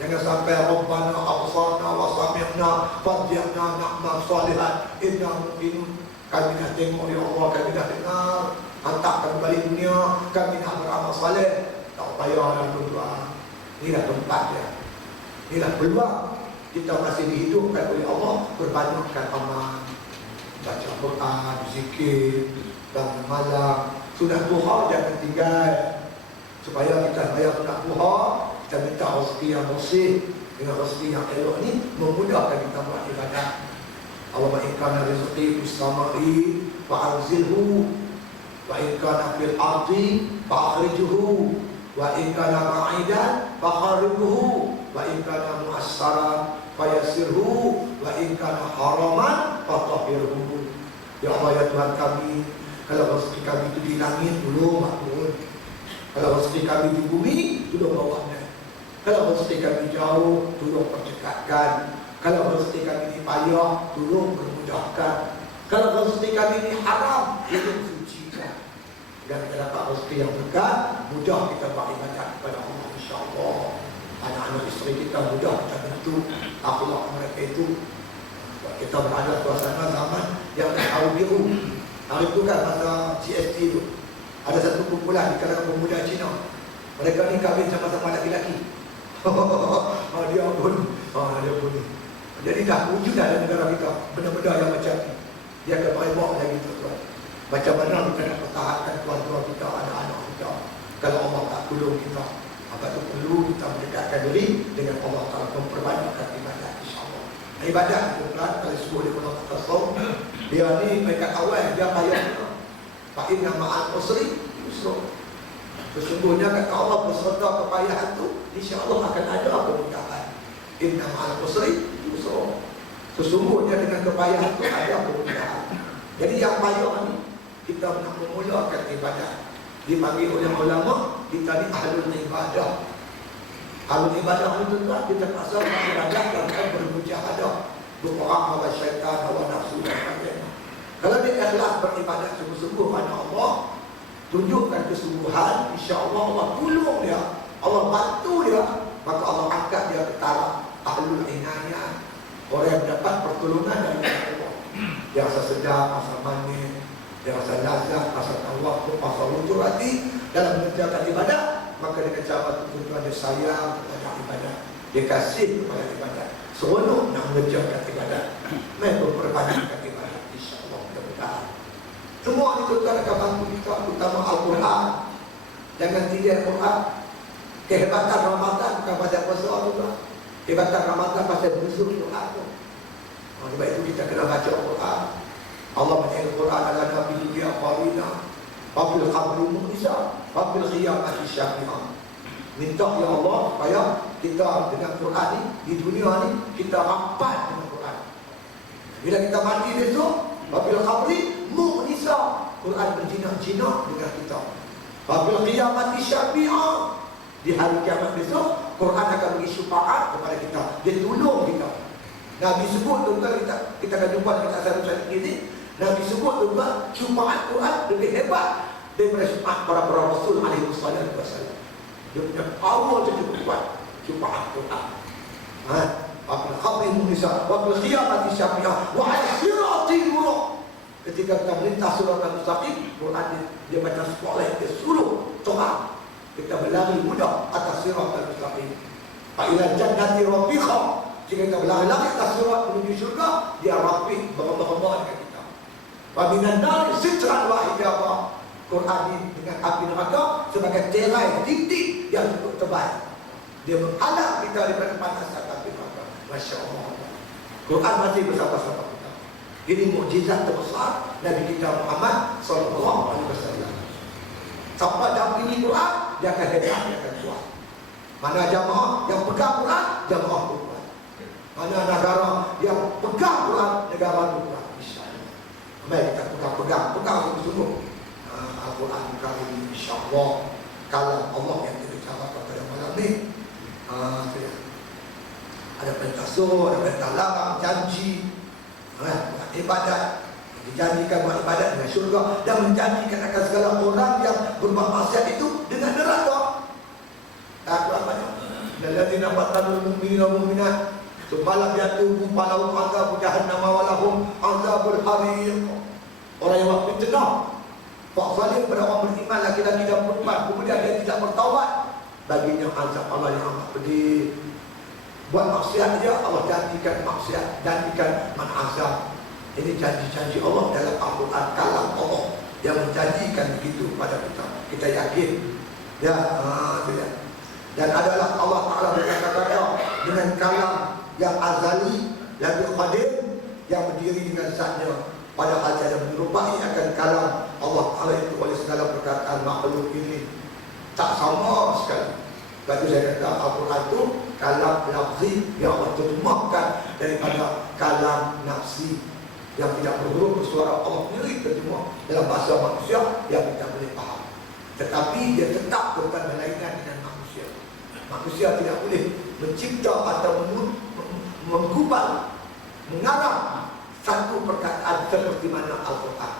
Jangan sampai Rabbana absarna wa sami'na farji'na na'mal salihan inna mu'minun. Kami nak tengok ya Allah, kami nak dengar, hantar kami balik dunia, kami nak beramal saleh. Tak payah nak berdoa. Inilah tempat dia. Inilah peluang kita masih dihidupkan oleh Allah, berbanyakkan amal, baca Quran, zikir, bangun malam, sunat duha jangan tinggal. Supaya kita bayar sunat duha, kita minta rezeki yang bersih. Dengan rezeki yang elok ni memudahkan kita buat ibadah. Allahumma in kana rizqi fis samai fa anzilhu wa in kana fil ardi fa akhrijhu wa in kana ba'idan fa kharrijhu wa in kana mu'assara fa yassirhu wa in kana haraman fa tahhirhu. Ya Allah ya Tuhan kami, kalau rezeki kami itu di langit tolong makbul. Kalau rezeki kami di bumi tolong bawanya. Kalau rezeki kami jauh tolong percekatkan. Kalau rezeki kami ini payah, tolong permudahkan. Kalau rezeki kami ini haram, tolong sucikan. Dan kita dapat rezeki yang dekat, mudah kita beribadah kepada Allah insya-Allah. Anak-anak isteri kita mudah kita bentuk akhlak mereka itu. Kita berada suasana zaman yang tahu biru. Hari itu kan masa CST itu ada satu kumpulan di kalangan pemuda Cina. Mereka ni kahwin sama-sama laki-laki. Dia pun jadi dah wujud dalam negara kita benda-benda yang macam ni. Dia akan berebok lagi tuan. Macam mana kita nak pertahankan keluarga kita, anak-anak kita kalau Allah tak tolong kita. Apa tu perlu kita mendekatkan diri dengan Allah Ta'ala, memperbanyakkan ibadat insya-Allah. Ibadat itu kan kalau sebut dia pernah tasawuf, dia ni mereka awal dia payah. Fa inna ma'al usri yusra. Sesungguhnya kata Allah beserta kepayahan itu insya-Allah akan ada kemudahan. Inna ma'al usri yusra. Sesungguhnya dengan kepayahan itu ada kemudahan. Jadi yang payah ni, kita nak memulakan ibadah. Dipanggil oleh ulama, kita ni ahlul ibadah. Ahlul ibadah itu tuan, kita pasal ibadah dan bermujahadah. Berperang hawa syaitan, hawa nafsu dan sebagainya. Kalau dia ikhlas beribadah sungguh-sungguh pada Allah, tunjukkan kesungguhan, insya-Allah Allah tolong dia, Allah bantu dia, maka Allah angkat dia ke taraf ahlul inayah. Orang yang dapat pertolongan dari Allah. Dia rasa sedap, rasa manis, dia rasa lazat, rasa tawakal, rasa lutur hati dalam mengerjakan ibadah, maka dengan cara itu dia sayang kepada ibadah, dia kasih kepada ibadah, seronok nak mengerjakan ibadah, memang berbanyakkan ibadah, insya-Allah mudah-mudahan. Semua itu akan bantu kita, terutama Al-Quran. Jangan tinggal Al-Quran. Kehebatan Ramadan bukan pasal puasa juga. Kehebatan Ramadan pasal bersuruh Quran tu. Sebab itu kita kena baca Al-Quran. Allah menyebut Al-Quran adalah Nabi dia Qarina, Wabil Qabri Mu'isa, Wabil Qiyamati Syafi'ah. Minta ya Allah supaya kita dengan Quran ni, di dunia ni, kita rapat dengan Quran. Bila kita mati besok, Wabil Qabri Mu'isa, Quran berjinak-jinak dengan kita. Wabil Qiyamati Syafi'ah, di hari kiamat besok, Quran akan bagi syafaat kepada kita. Dia tolong kita. Nabi sebut tuan-tuan, kita akan jumpa kita asal-asal ini. Nabi sebut tuan-tuan, syafaat Quran lebih hebat daripada syafaat para Rasul alaihi wasallam. Dia punya power tu cukup kuat, syafaat Quran. Wabil Qabri Mu'isa, Wabil Qiyamati Syafi'ah, wa 'ala siratil murah. Ketika kita melintas surat Al-Mustaqim, Quran dia baca spotlight, dia suruh terang. Kita berlari mudah atas sirat Al-Mustaqim. Fa'ila jannati rafiqah, jika kita berlari atas sirat menuju syurga, dia rafiq, berlomba-lomba dengan kita. Wa minan nari sitran wa hijabah. Quran ini dengan api neraka sebagai tirai titik yang cukup tebal. Dia menghalang kita daripada panasan api neraka. Masya Allah. Quran masih bersama-sama kita. Ini mukjizat terbesar Nabi kita Muhammad sallallahu alaihi wasallam. Siapa dampingi Quran, dia akan hebat, dia akan kuat. Mana jamaah yang pegang Quran, jamaah kuat. Mana negara yang pegang Quran, negara kuat. InsyaAllah. Mari kita pegang sungguh-sungguh Al-Quran Karim, insyaAllah. Kalam Allah yang berbicara pada malam ni. Ada perintah suruh, ada perintah larang, janji, ibadat. Dijanjikan buat ibadat dengan syurga dan menjanjikan akan segala orang yang berbuat maksiat itu dengan neraka. Takut apa ni? Alladzina fatanul mu'minina wal mu'minat tsumma yatubu falahum azabun jahannam wa lahum azabul hariq. Orang yang buat fitnah, buat zalim pada orang beriman laki-laki dan perempuan, kemudian dia tidak bertaubat, baginya azab Allah yang amat pedih. Buat maksiat dia, Allah janjikan maksiat, janjikan azab. Ini janji-janji Allah dalam Al-Quran, kalam Allah yang menjanjikan begitu pada kita. Kita yakin. Ya, dan adalah Allah Ta'ala berkata-kata dengan kalam yang azali, yang qadim, yang berdiri dengan zatnya. Padahal tiada menyerupai akan kalam Allah Ta'ala itu oleh segala perkataan makhluk ini. Tak sama sekali. Bagi saya kata Al-Quran itu kalam lafzi yang Allah terjemahkan daripada kalam nafsi yang tidak berhuruf bersuara. Allah sendiri terjemah dalam bahasa manusia yang kita boleh faham. Tetapi dia tetap berkaitan dengan manusia. Manusia tidak boleh mencipta atau menggubal, mengarang satu perkataan seperti mana Al-Quran.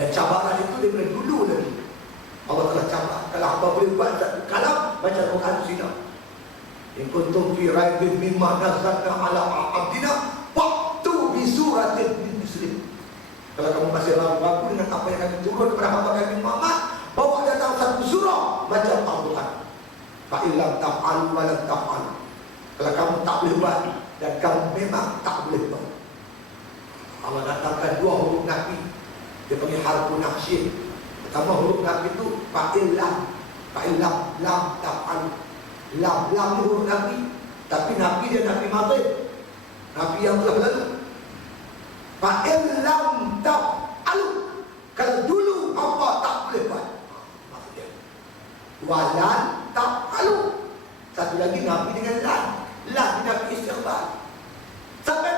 Dan cabaran itu daripada dulu lagi. Allah telah cabar. Kalau hamba boleh buat satu kalam, baca Al-Quran sini. In kuntum fi raibin mimma nazzalna ala abdina fa'tu bi suratin min muslim. Kalau kamu masih ragu-ragu dengan apa yang kami turun kepada hamba kami Muhammad, bawa datang satu surah baca Al-Quran. Fa illam taf'alu wa lam taf'alu. Kalau kamu tak boleh buat dan kamu memang tak boleh buat. Allah datangkan dua huruf nafi. Dia panggil harfu nafsyin. Pertama huruf nafi itu fa'il lam. Fa'il lam taf'alu. Lam huruf nafi, tapi nafi dia nafi madhi, nafi yang telah berlalu. Fa'il lam taf'alu, kalau dulu apa tak boleh buat, maksudnya walan taf'alu. Satu lagi nafi dengan lan nafi istighfar. Sampai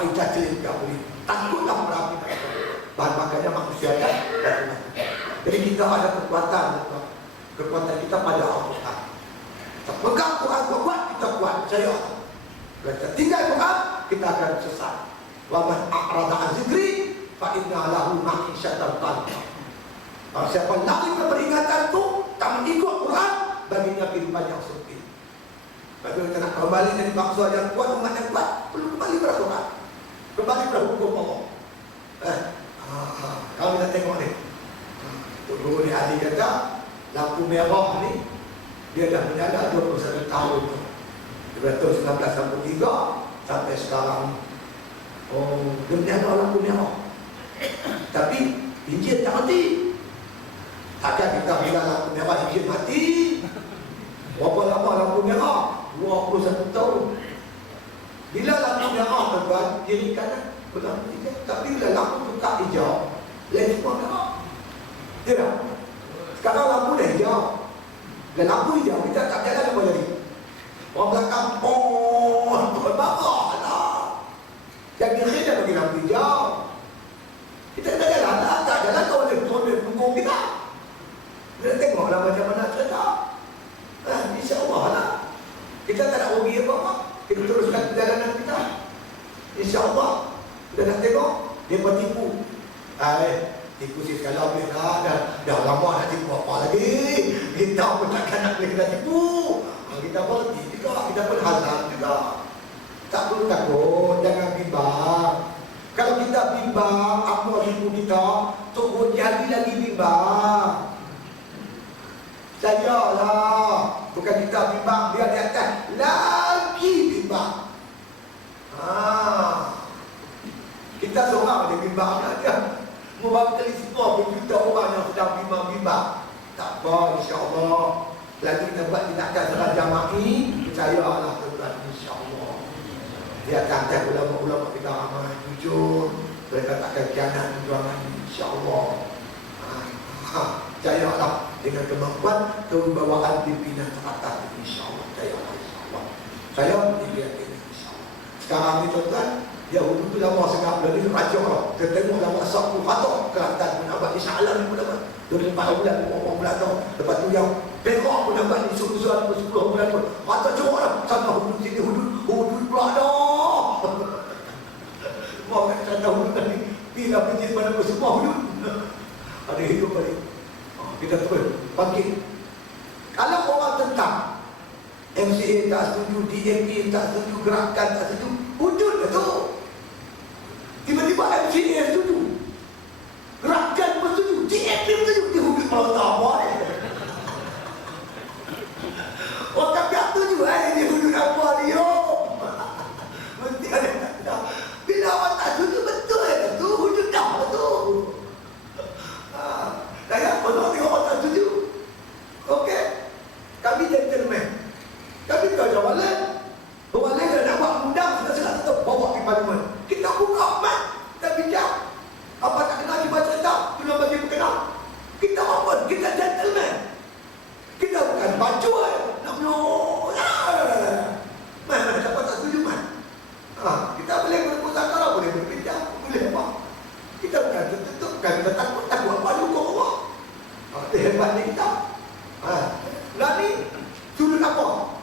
Faidah cilik tak boleh. Takutlah berapi. Bahan bakarnya manusia kan. Jadi kita ada kekuatan. Kekuatan kita pada Al-Quran. Kita pegang Quran kuat, kita kuat. Saya. Kalau kita tinggal Quran, kita akan sesat. Wa man a'rada an zikri fa inna lahu ma'isyatan dhanka. Siapa lari ke peringatan itu, tak mengikut Quran, baginya kehidupan yang sempit. Bagi kita nak kembali dari bangsa yang kuat, umat yang kuat, perlu kembali pada Quran, kembali pada hukum Allah. Kalau kita tengok ni, guru ni ahli kata, lampu merah ni, dia dah menyala 21 tahun. Dari tahun 1963 sampai sekarang. Oh, dia menyala lampu merah. Tapi Injil tak mati. Takkan kita bila lampu merah Injil mati. Berapa lama lampu merah? 21 tahun. Bila lampu merah tuan, kiri kanan berlampu hijau. Tapi bila lampu tukar hijau, lain semua merah. Tidak. Sekarang lampu dah hijau. Bila lampu hijau, kita tak jalan apa jadi? Orang belakang, marah lah. Yang kiri dah bagi lampu hijau. Kita tak jalan lah. Tak jalan kau boleh punggung kita. Kita tengoklah macam mana cerita. InsyaAllah lah. Kita tak nak rugi apa-apa. Kita teruskan perjalanan kita. InsyaAllah. Kita nak tengok. Dia bertipu. Tipu si sekala boleh lah. Dah lama nak tipu apa lagi. Kita pun takkan nak boleh kena tipu. Kita berhenti juga. Kita pun hazard juga. Tak perlu takut. Jangan bimbang. Kalau kita bimbang, apa tipu kita, tunggu jadi lagi bimbang. Sajalah. Bukan kita bimbang, dia di atas lagi bimbang. Kita seorang dia bimbang dia. Membawa kali semua berjuta orang yang sedang bimbang-bimbang. Tak apa, insya-Allah. Lagi kita buat tindakan salat jama'i, percayalah tuan, insya-Allah. Dia akan ada ulama-ulama kita ramai jujur. Mereka takkan khianat perjuangan insya-Allah. Percayalah dengan kemampuan kewibawaan pimpinan teratas insya-Allah. Percayalah insya-Allah. Saya yakin insya-Allah. Sekarang ni tuan-tuan, Yahudi tu lama sangat berani raja lah. Kita tengok lama sapu patah Kelantan pun abad insya-Allah ni pun dapat 24 bulan, 4 bulan tu. Lepas tu yang Perak pun dapat ni 10 bulan pun. Patah cuma lah. Sana hudud sini hudud pula dah. Mau kat sana hudud ni. Bila pergi pada semua hudud. Ada hidup balik. Kita terus bangkit. Kalau orang tentang MCA tak setuju, DMK tak setuju, gerakan tak setuju, hudud dah tu. Tiba-tiba MCA setuju, gerakan pun setuju, DMK pun setuju, dia hudud malah tak apa ni. Orang kafir setuju, dia hudud apa ni yo. Mesti ada tak. Bila orang tak setuju, betul dah tu, hudud dah betul. Saya pernah tengok orang tak setuju. Okey, kami gentleman. Tapi kalau orang lain dah nak buat undang, kita sila tetap bawa ke parlimen. Kita buka mat, kita bijak. Apa tak kena cuba cerita, kena bagi berkenal. Kita apa? Kita gentleman. Kita bukan baju nak belum. Mana dapat tak setuju man? Kita boleh bermusyawarah, boleh berbincang, boleh apa? Kita bukan tertutup, bukan kita takut apa hukum Allah. Itu hebat ni kita. Lah ni sudut apa?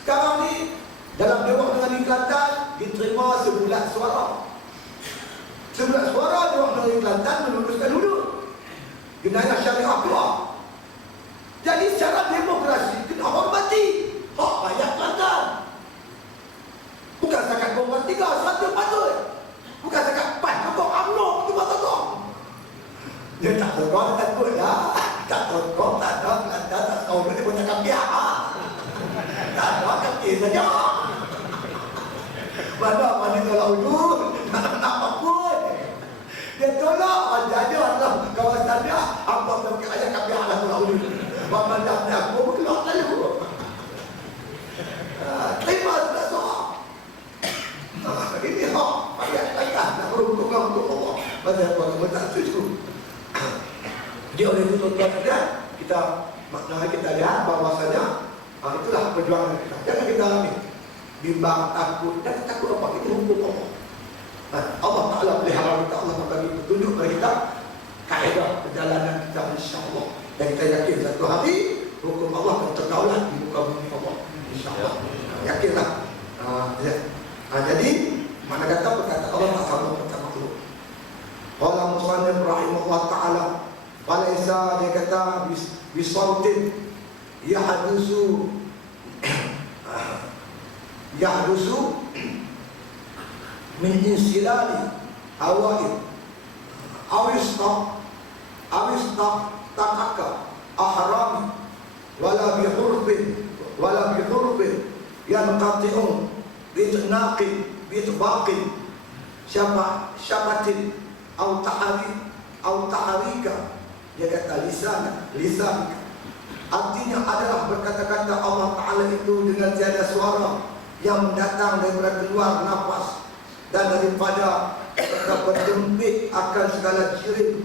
Sekarang ni dalam Dewan Negeri Kelantan diterima 11 suara. 11 suara Dewan Negeri Kelantan meluluskan hudud. Jenayah syariah keluar. Jadi secara demokrasi kena hormati hak rakyat Kelantan. Bukan setakat Golongan 3 100 patut. Bukan setakat PAN atau UMNO itu patut. Dia tak terkau takut lah. Tak terkau tak ada Kelantan tak tahu dia punya kapiah. Tak ada kapiah saja. Mana tolak hudud, nak apa-apa. Dia tolak aja dalam kawasan dia. Apa yang ayah kapiah lah tolak hudud. Bapak dah aku keluar lalu. Terima sudah soal. Ini hak rakyat Kelantan nak berhubungan untuk Allah. Pasal apa tak setuju. Jadi oleh itu tuan-tuan kita maknanya kita lihat bahawasanya itulah perjuangan kita. Jangan kita alami bimbang, takut. Dan takut apa? Itu hukum Allah. tunjuk bagi kita kaedah perjalanan kita insya-Allah. Dan kita yakin satu hari hukum Allah akan terdaulat di muka bumi Allah insya-Allah. Yakinlah. Ya. Jadi mana kata perkataan Allah tak sama perkataan makhluk. Qala musannif rahimahullah taala, walaisa, dia kata bisautin yahdusu min insilali hawaid awistaq takaka ahrami wala bihurfin yanqati'un bitnaqin bitbaqin syabatin au taharika. Dia kata lisan artinya adalah berkata-kata Allah Ta'ala itu dengan tiada suara yang mendatang daripada keluar nafas dan daripada berjempit akan segala ciri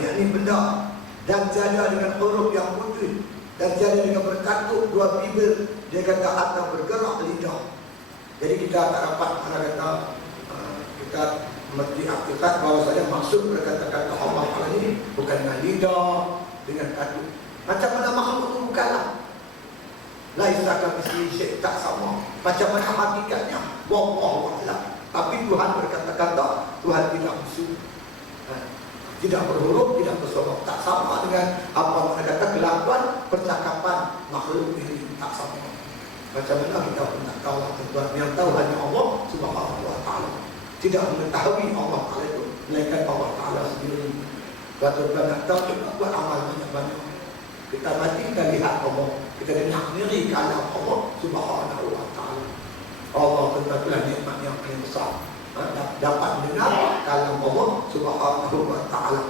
yakni benda, dan tiada dengan huruf yang putih, dan tiada dengan berkatup dua bibir. Dia kata atau bergerak lidah. Jadi kita tak dapat kita mesti hakikat bahawasanya maksud berkata-kata Allah Ta'ala ini bukan dengan lidah, dengan katup. Macam mana makhluk itu bukanlah. Laisa kamitslihi syai', tak sama. Macam mana hakikatnya? Wallahu a'lam. Tapi Tuhan berkata-kata, Tuhan tidak musuh. Tidak berhuruf, tidak bersuara. Tak sama dengan apa mana kata kelakuan percakapan makhluk ini, tak sama. Macam mana kita pun tak tahu. Tuhan yang tahu hanya Allah Subhanahu wa ta'ala. Tidak mengetahui Allah Ta'ala itu melainkan Allah Ta'ala sendiri. Waktu kita nak tahu, kita buat amal banyak-banyak. Kita mati, kita lihat Allah. Kita dengar diri kalam Allah Subhanahu wa ta'ala. Allah tentulah nikmat yang paling besar. Dapat mendengar kalam Allah Subhanahu wa ta'ala.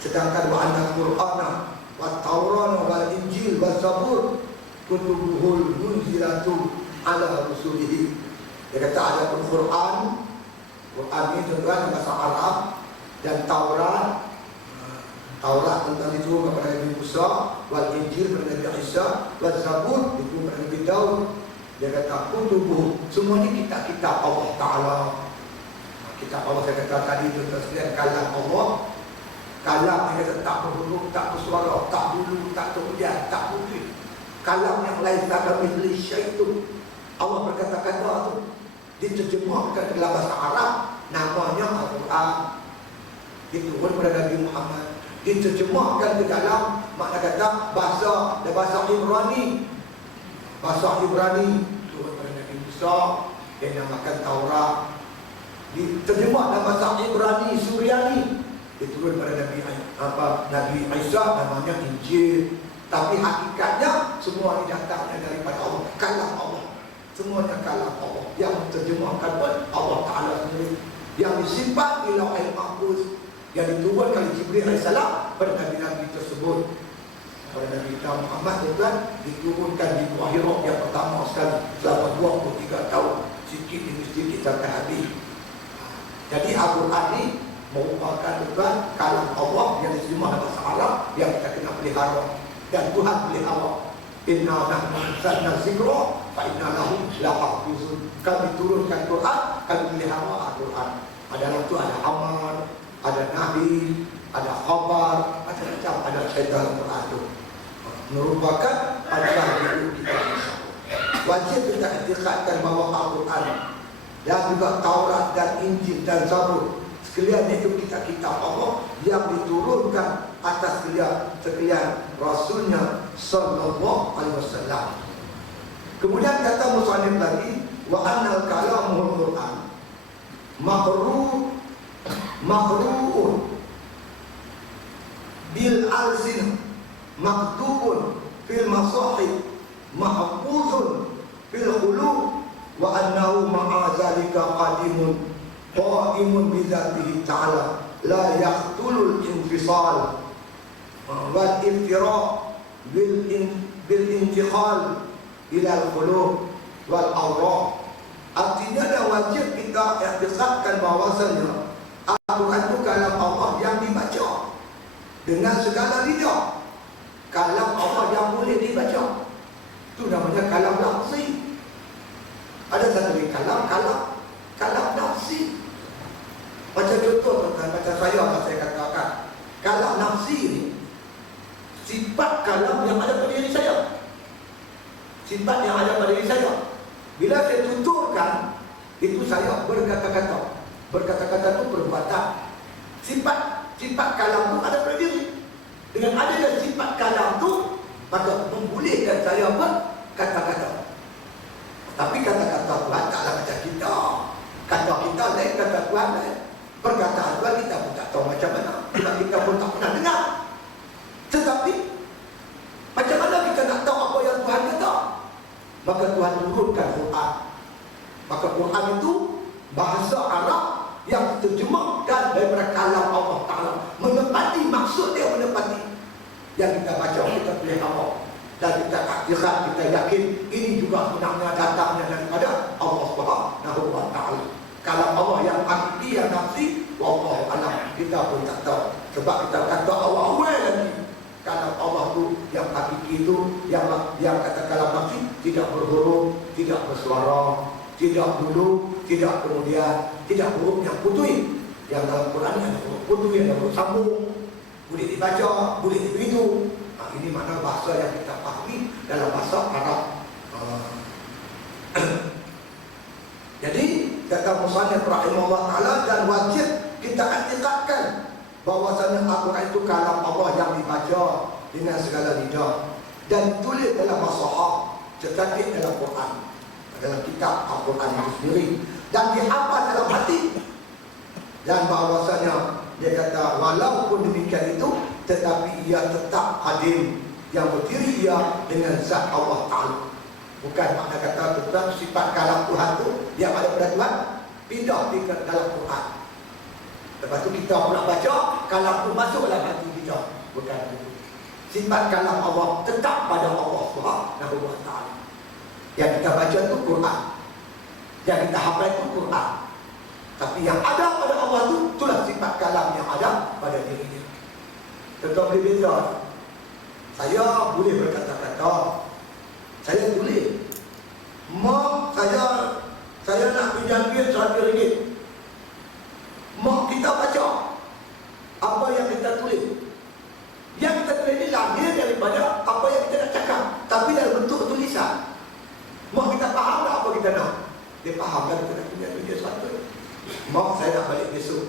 Sedangkan wa anna Qur'ana wa Taurana wa Injil wa Zabur kutubuhul munzilatu ala rusulihi. Dia kata ada pun Quran ini tuan bahasa Arab, dan Taurat tentang itu kepada Nabi Musa, wal Injil kepada Nabi Isa, wal Zabur itu kepada Nabi Daud. Dia kata kutubuh, semuanya kitab-kitab Allah Ta'ala. Kitab Allah saya kata tadi itu tersedia kalam Allah. Kalam yang kata tak berhuruf, tak bersuara, tak bulu, tak terhujan, tak putih. Kalam yang lain tak ada mithli syai' itu. Allah berkata-kata itu diterjemahkan ke dalam bahasa Arab, namanya Al-Quran. Diturun kepada Nabi Muhammad, diterjemahkan ke dalam makna kata bahasa Ibrani. Bahasa Ibrani turun kepada Nabi Musa, yang namakan Taurat. Diterjemah dalam bahasa Ibrani Suryani, diturun kepada Nabi Isa, namanya Injil. Tapi hakikatnya semua ini datangnya daripada Allah, kalam Allah. Semuanya kalam Allah. Yang terjemahkan pun Allah Ta'ala sendiri, yang disimpan di Lauhul Mahfuz, yang diturunkan oleh Jibril AS pada Nabi-Nabi tersebut. Pada Nabi Muhammad diturunkan di Gua Hira yang pertama sekali selama 23 tahun, sikit demi sedikit sampai habis. Jadi Al-Quran ini merupakan kalam Allah yang diterjemah dalam bahasa Arab, yang kita kena pelihara, dan Tuhan pelihara. Inna nahnu nazzalna dzikra fa inna lahu lahafizun. Kami turunkan Quran, kami pelihara Al-Quran. Dalam itu ada amal, ada nabi, ada khabar, macam-macam ada cerita Al-Quran itu. Merupakan adalah hidup kita. Wajib kita iktikadkan bahawa Al-Quran dan juga Taurat dan Injil dan Zabur sekalian itu kitab Allah yang diturunkan atas sekalian Rasulnya Sallallahu Alaihi Wasallam. Kemudian kata musannif lagi, wa annal kalamul Quran maqru'un bil alsin maktubun fil masahif mahfuzun fil qulub wa annahu ma'a zalika qa'imun bi dzatihi ta'ala la yaqtulul infisal wal iftira bil intiqal ila al-qulub wal awraq. Artinya dah wajib kita iktikadkan bahawasanya Al-Quran itu kalam Allah yang dibaca dengan segala lidah. Kalam Allah yang boleh dibaca, itu namanya kalam lafzi. Ada satu kalam nafsi. kalam yang ada pada diri saya. Sifat yang ada pada diri saya. Bila saya tuturkan, itu saya berkata-kata. Berkata-kata itu perbuatan. Sifat kalam itu ada pada diri. Dengan adanya sifat kalam itu, maka membolehkan saya berkata-kata. Tapi kata-kata Tuhan taklah macam kita. Kata kita lain, kata Tuhan lain. Perkataan Tuhan kita pun tak tahu macam mana. Sebab kita pun tak pernah dengar. Tetapi macam mana kita nak tahu apa yang Tuhan kata? Maka Tuhan turunkan Quran. Maka Quran itu bahasa Arab yang diterjemahkan daripada kalam Allah Ta'ala, menepati maksud dia, menepati yang kita baca, kita boleh apa, dan kita akhirat, kita yakin ini juga sebenarnya datangnya daripada Allah Subhanahu wa Ta'ala. Kalam Allah yang hakiki, yang nafsi, wallahu a'lam, kita pun tak tahu. Sebab kita kata awal-awal lagi, kalam Allah tu yang hakiki tu, yang kata kalam nafsi, tidak berhuruf, tidak bersuara, tidak dulu, tidak kemudian, tidak huruf yang putih. Yang dalam Quran ada huruf putih, ada huruf sambung, boleh dibaca, boleh dihitung. Ini makna bahasa yang kita pahami dalam bahasa Arab. Jadi kata musannif rahimahullah taala, dan wajib kita i'tiqadkan bahwasanya Al-Quran itu kalam Allah yang dibaca dengan segala lidah dan ditulis dalam bahasa tercantik dalam Quran, dalam kitab Al-Quran itu sendiri, dan dihafal dalam hati. Dan bahawasanya dia kata walaupun demikian itu, tetapi ia tetap hadim, yang berdiri ia dengan zat Allah Ta'ala. Bukan makna kata tetap sifat kalam Tuhan itu yang ada pada Tuhan pindah di dalam Quran. Lepas tu kita pula baca, kalam itu masuk dalam hati kita. Bukan itu. Sifat kalam Allah tetap pada Allah Subhanahu wa Ta'ala. Yang kita baca itu Quran, yang kita hafal itu Quran. Tapi yang ada pada Allah itu, itulah sifat kalam yang ada pada dirinya. Tetap boleh beza. Saya boleh berkata-kata, saya tulis, mak saya nak pinjam duit RM100. Mak kita baca apa yang kita tulis. Yang kita tulis ini lahir daripada apa yang kita nak cakap, tapi dalam bentuk tulisan. Mak kita faham tak apa kita nak? Dia faham kan kita nak pinjam duit RM100. Mak saya nak balik besok.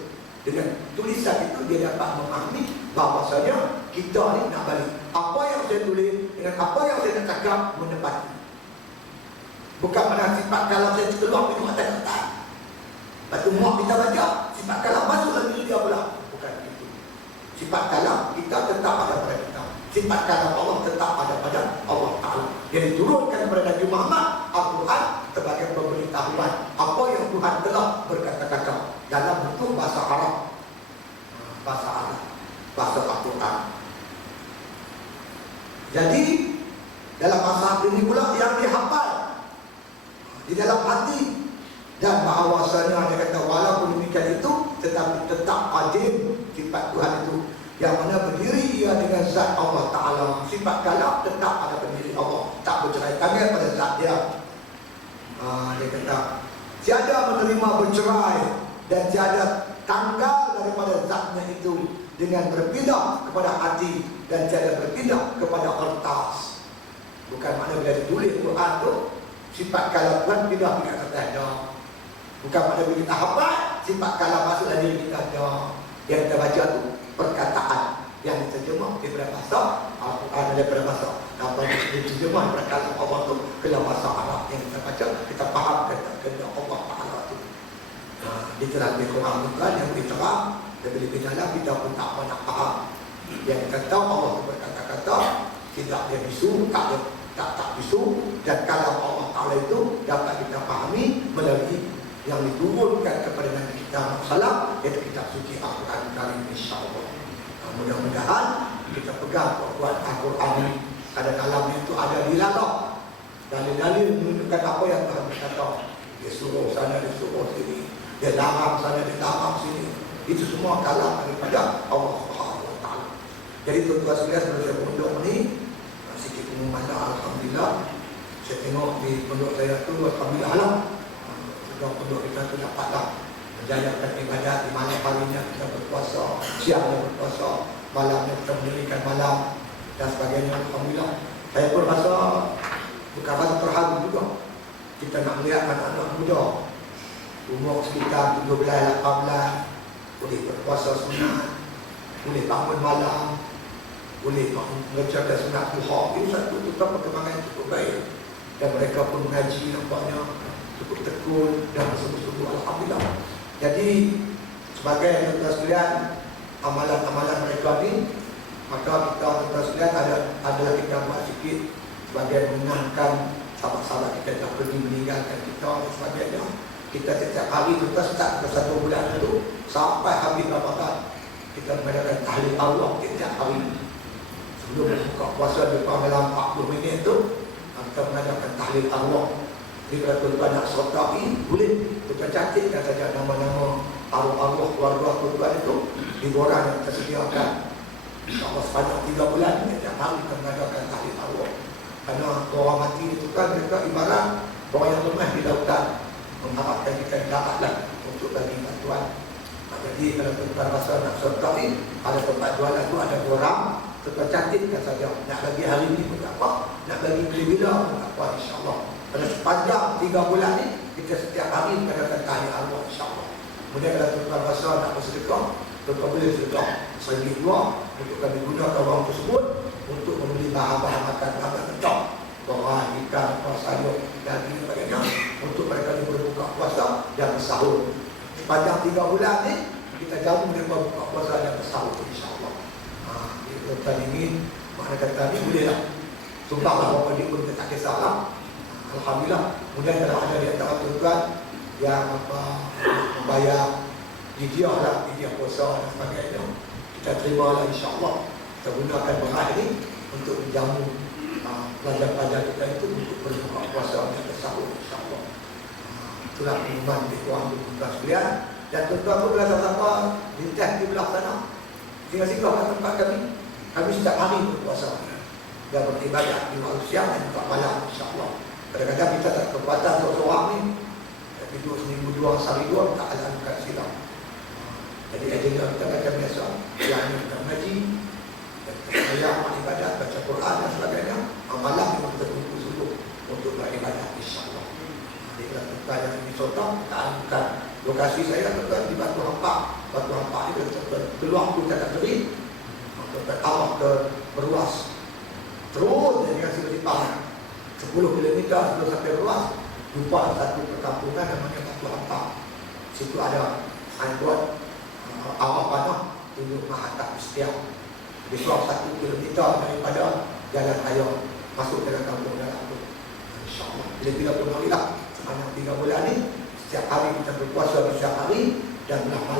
Dengan tulisan itu dia dapat memahami bahawasanya kita ni nak balik. Apa yang saya tulis dengan apa yang saya nak cakap menepati. Bukan pada sifat kalau saya keluar pintu atas kertas. Lepas tu mak kita baca, sifat kalam masuk dalam diri dia pula. Bukan itu. Sifat kalam kita tetap ada pada kita. Sifat kalam Allah tetap ada pada Allah Ta'ala. Yang diturunkan kepada Nabi Muhammad Al-Quran sebagai pemberitahuan apa yang Tuhan telah berkata-kata dalam bentuk bahasa Arab. Bahasa Arab, bahasa Al-Quran. Jadi dalam bahasa ini pula yang dihafal di dalam hati. Dan bahawasanya dia kata walaupun demikian itu, tetapi tetap hadir sifat Tuhan itu, yang mana berdiri ia dengan zat Allah Ta'ala. Sifat kalam tetap ada pada diri Allah, tak bercerai tangan pada zat dia. Dia kata tiada menerima bercerai dan tiada tanggal daripada zatnya itu dengan berpindah kepada hati dan tiada berpindah kepada kertas. Bukan makna bila ditulis Quran tu sifat kalam Tuhan pindah ke kertas dah. Bukan pada bila kita hafal sifat kalam masuk dalam diri kita dah. Yang kita baca tu perkataan yang diterjemah daripada bahasa Al-Quran, daripada bahasa apa yang diterjemah daripada kalam Allah tu ke dalam bahasa Arab yang kita baca, kita faham kata Allah Ta'ala tu. Di dalam Al-Quran bukan yang diterang, dan bila dalam kita pun tak nak faham. Yang kita tahu Allah tu berkata-kata, tidak dia bisu, tak bisu, dan kalam Allah Ta'ala itu dapat kita fahami melalui yang diturunkan kepada Nabi kita Muhammad, iaitu kitab suci Al-Quran Karim, insya-Allah. Mudah-mudahan kita pegang perbuatan Al-Quran ini. Ada dalamnya itu ada dilalak, dalil-dalil menunjukkan apa yang Tuhan berkata. Dia suruh sana, dia suruh sini, dia larang sana, dia larang sini. Itu semua kalam daripada Allah Subhanahu wa Ta'ala. Jadi tuan-tuan sekalian, sebelum saya pondok ni, sikit pengumuman, alhamdulillah. Saya tengok di pondok saya tu, alhamdulillah lah. Pondok kita tu dapatlah menjalankan ibadat. Di malam harinya kita berpuasa, siangnya berpuasa, malamnya kita mendirikan malam. dan sebagainya. Alhamdulillah, saya pun rasa bukan rasa terharu juga. Kita nak melihat anak-anak muda umur sekitar 17, 18 boleh berpuasa sunat, boleh bangun malam, boleh mengerjakan sunat duha. Itu satu perkembangan cukup baik, dan mereka pun mengaji nampaknya cukup tekun dan bersungguh-sungguh. Alhamdulillah. Jadi sebagai tuan-tuan sekalian, amalan-amalan mereka ni, maka kita tuan-tuan sekalian adalah kita buat sikit sebagai mengenangkan sahabat-sahabat kita yang pergi meninggalkan kita dan sebagainya. Kita setiap hari kita start ke 1 bulan itu sampai habis Ramadan, kita mengadakan tahlil Allah setiap hari. Sebelum buka puasa depan dalam 40 minit itu, kita mengadakan tahlil Allah. Jadi kalau tuan-tuan nak sertai, boleh kita cantikkan saja nama-nama arwah keluarga tuan-tuan itu di borang yang tersediakan. InsyaAllah sepanjang 3 bulan setiap hari kita mengadakan tahlil Allah. Karena orang mati itu kan mereka ibarat orang yang lemah di lautan, mengharapkan kita dapatlah untuk bagi bantuan. Jadi kalau tuan-tuan rasa nak sertai, ada tempat jualan itu ada orang, tuan-tuan cantikkan saja. Nak bagi hari ini pun tak apa, nak bagi bila pun tak apa, insyaAllah. Pada sepanjang 3 bulan ni, kita setiap hari mengadakan tahlil Allah, insyaAllah. Kemudian kalau tuan-tuan rasa nak bersedekah, tuan-tuan boleh sedekah RM1 untuk kami gunakan wang tersebut untuk membeli bahan-bahan makan macam beras, ikan, sayur, daging, sebagainya untuk mereka yang berbuka puasa dan bersahur. Sepanjang 3 bulan ni kita jamu mereka buka puasa dan bersahur, insyaAllah. Tuan-tuan ingin makna kata ni bolehlah sumbanglah berapa dia pun kita tak kisahlah. Alhamdulillah. Kemudian kalau ada di antara tuan-tuan yang membayar fidyah lah, fidyah puasa dan sebagainya, kita terima lah, insyaAllah. Kita gunakan beras ni untuk menjamu pelajar-pelajar kita itu untuk berbuka puasa dan bersahur, insyaAllah. Itulah pengumuman di tuan tuan sekalian. Dan tuan-tuan pun bila siapa lintas di belah sana, tinggal singgah kat tempat kami. Kami setiap hari berpuasa dan beribadat di waktu siang dan juga malam, insyaAllah. Kadang-kadang kita tak kekuatan seorang ni, tidur seminggu 2, sehari 2, tak ada bukan silam. Jadi agenda kita macam biasa, yang ini kita mengaji, ayam, ibadat, baca Quran dan sebagainya. Malam memang kita tunggu sungguh untuk beribadat, insyaAllah. Jadi kalau kita yang ini contoh, kita anukan lokasi saya betul di Batu Hampak. Batu Hampak ni kita keluar pun kita beri, kita tambah ke Beruas. Terus dengan Sipang 10 km sebelum sampai Beruas, jumpa satu perkampungan namanya Batu Hampak. Situ ada signboard awal panah tunjuk Mahatap Istiak. Di suap 1 km daripada jalan raya masuk dalam kampung dalam tu. InsyaAllah. Bila pun marilah sepanjang 3 bulan ni, setiap hari kita berpuasa setiap hari dan malam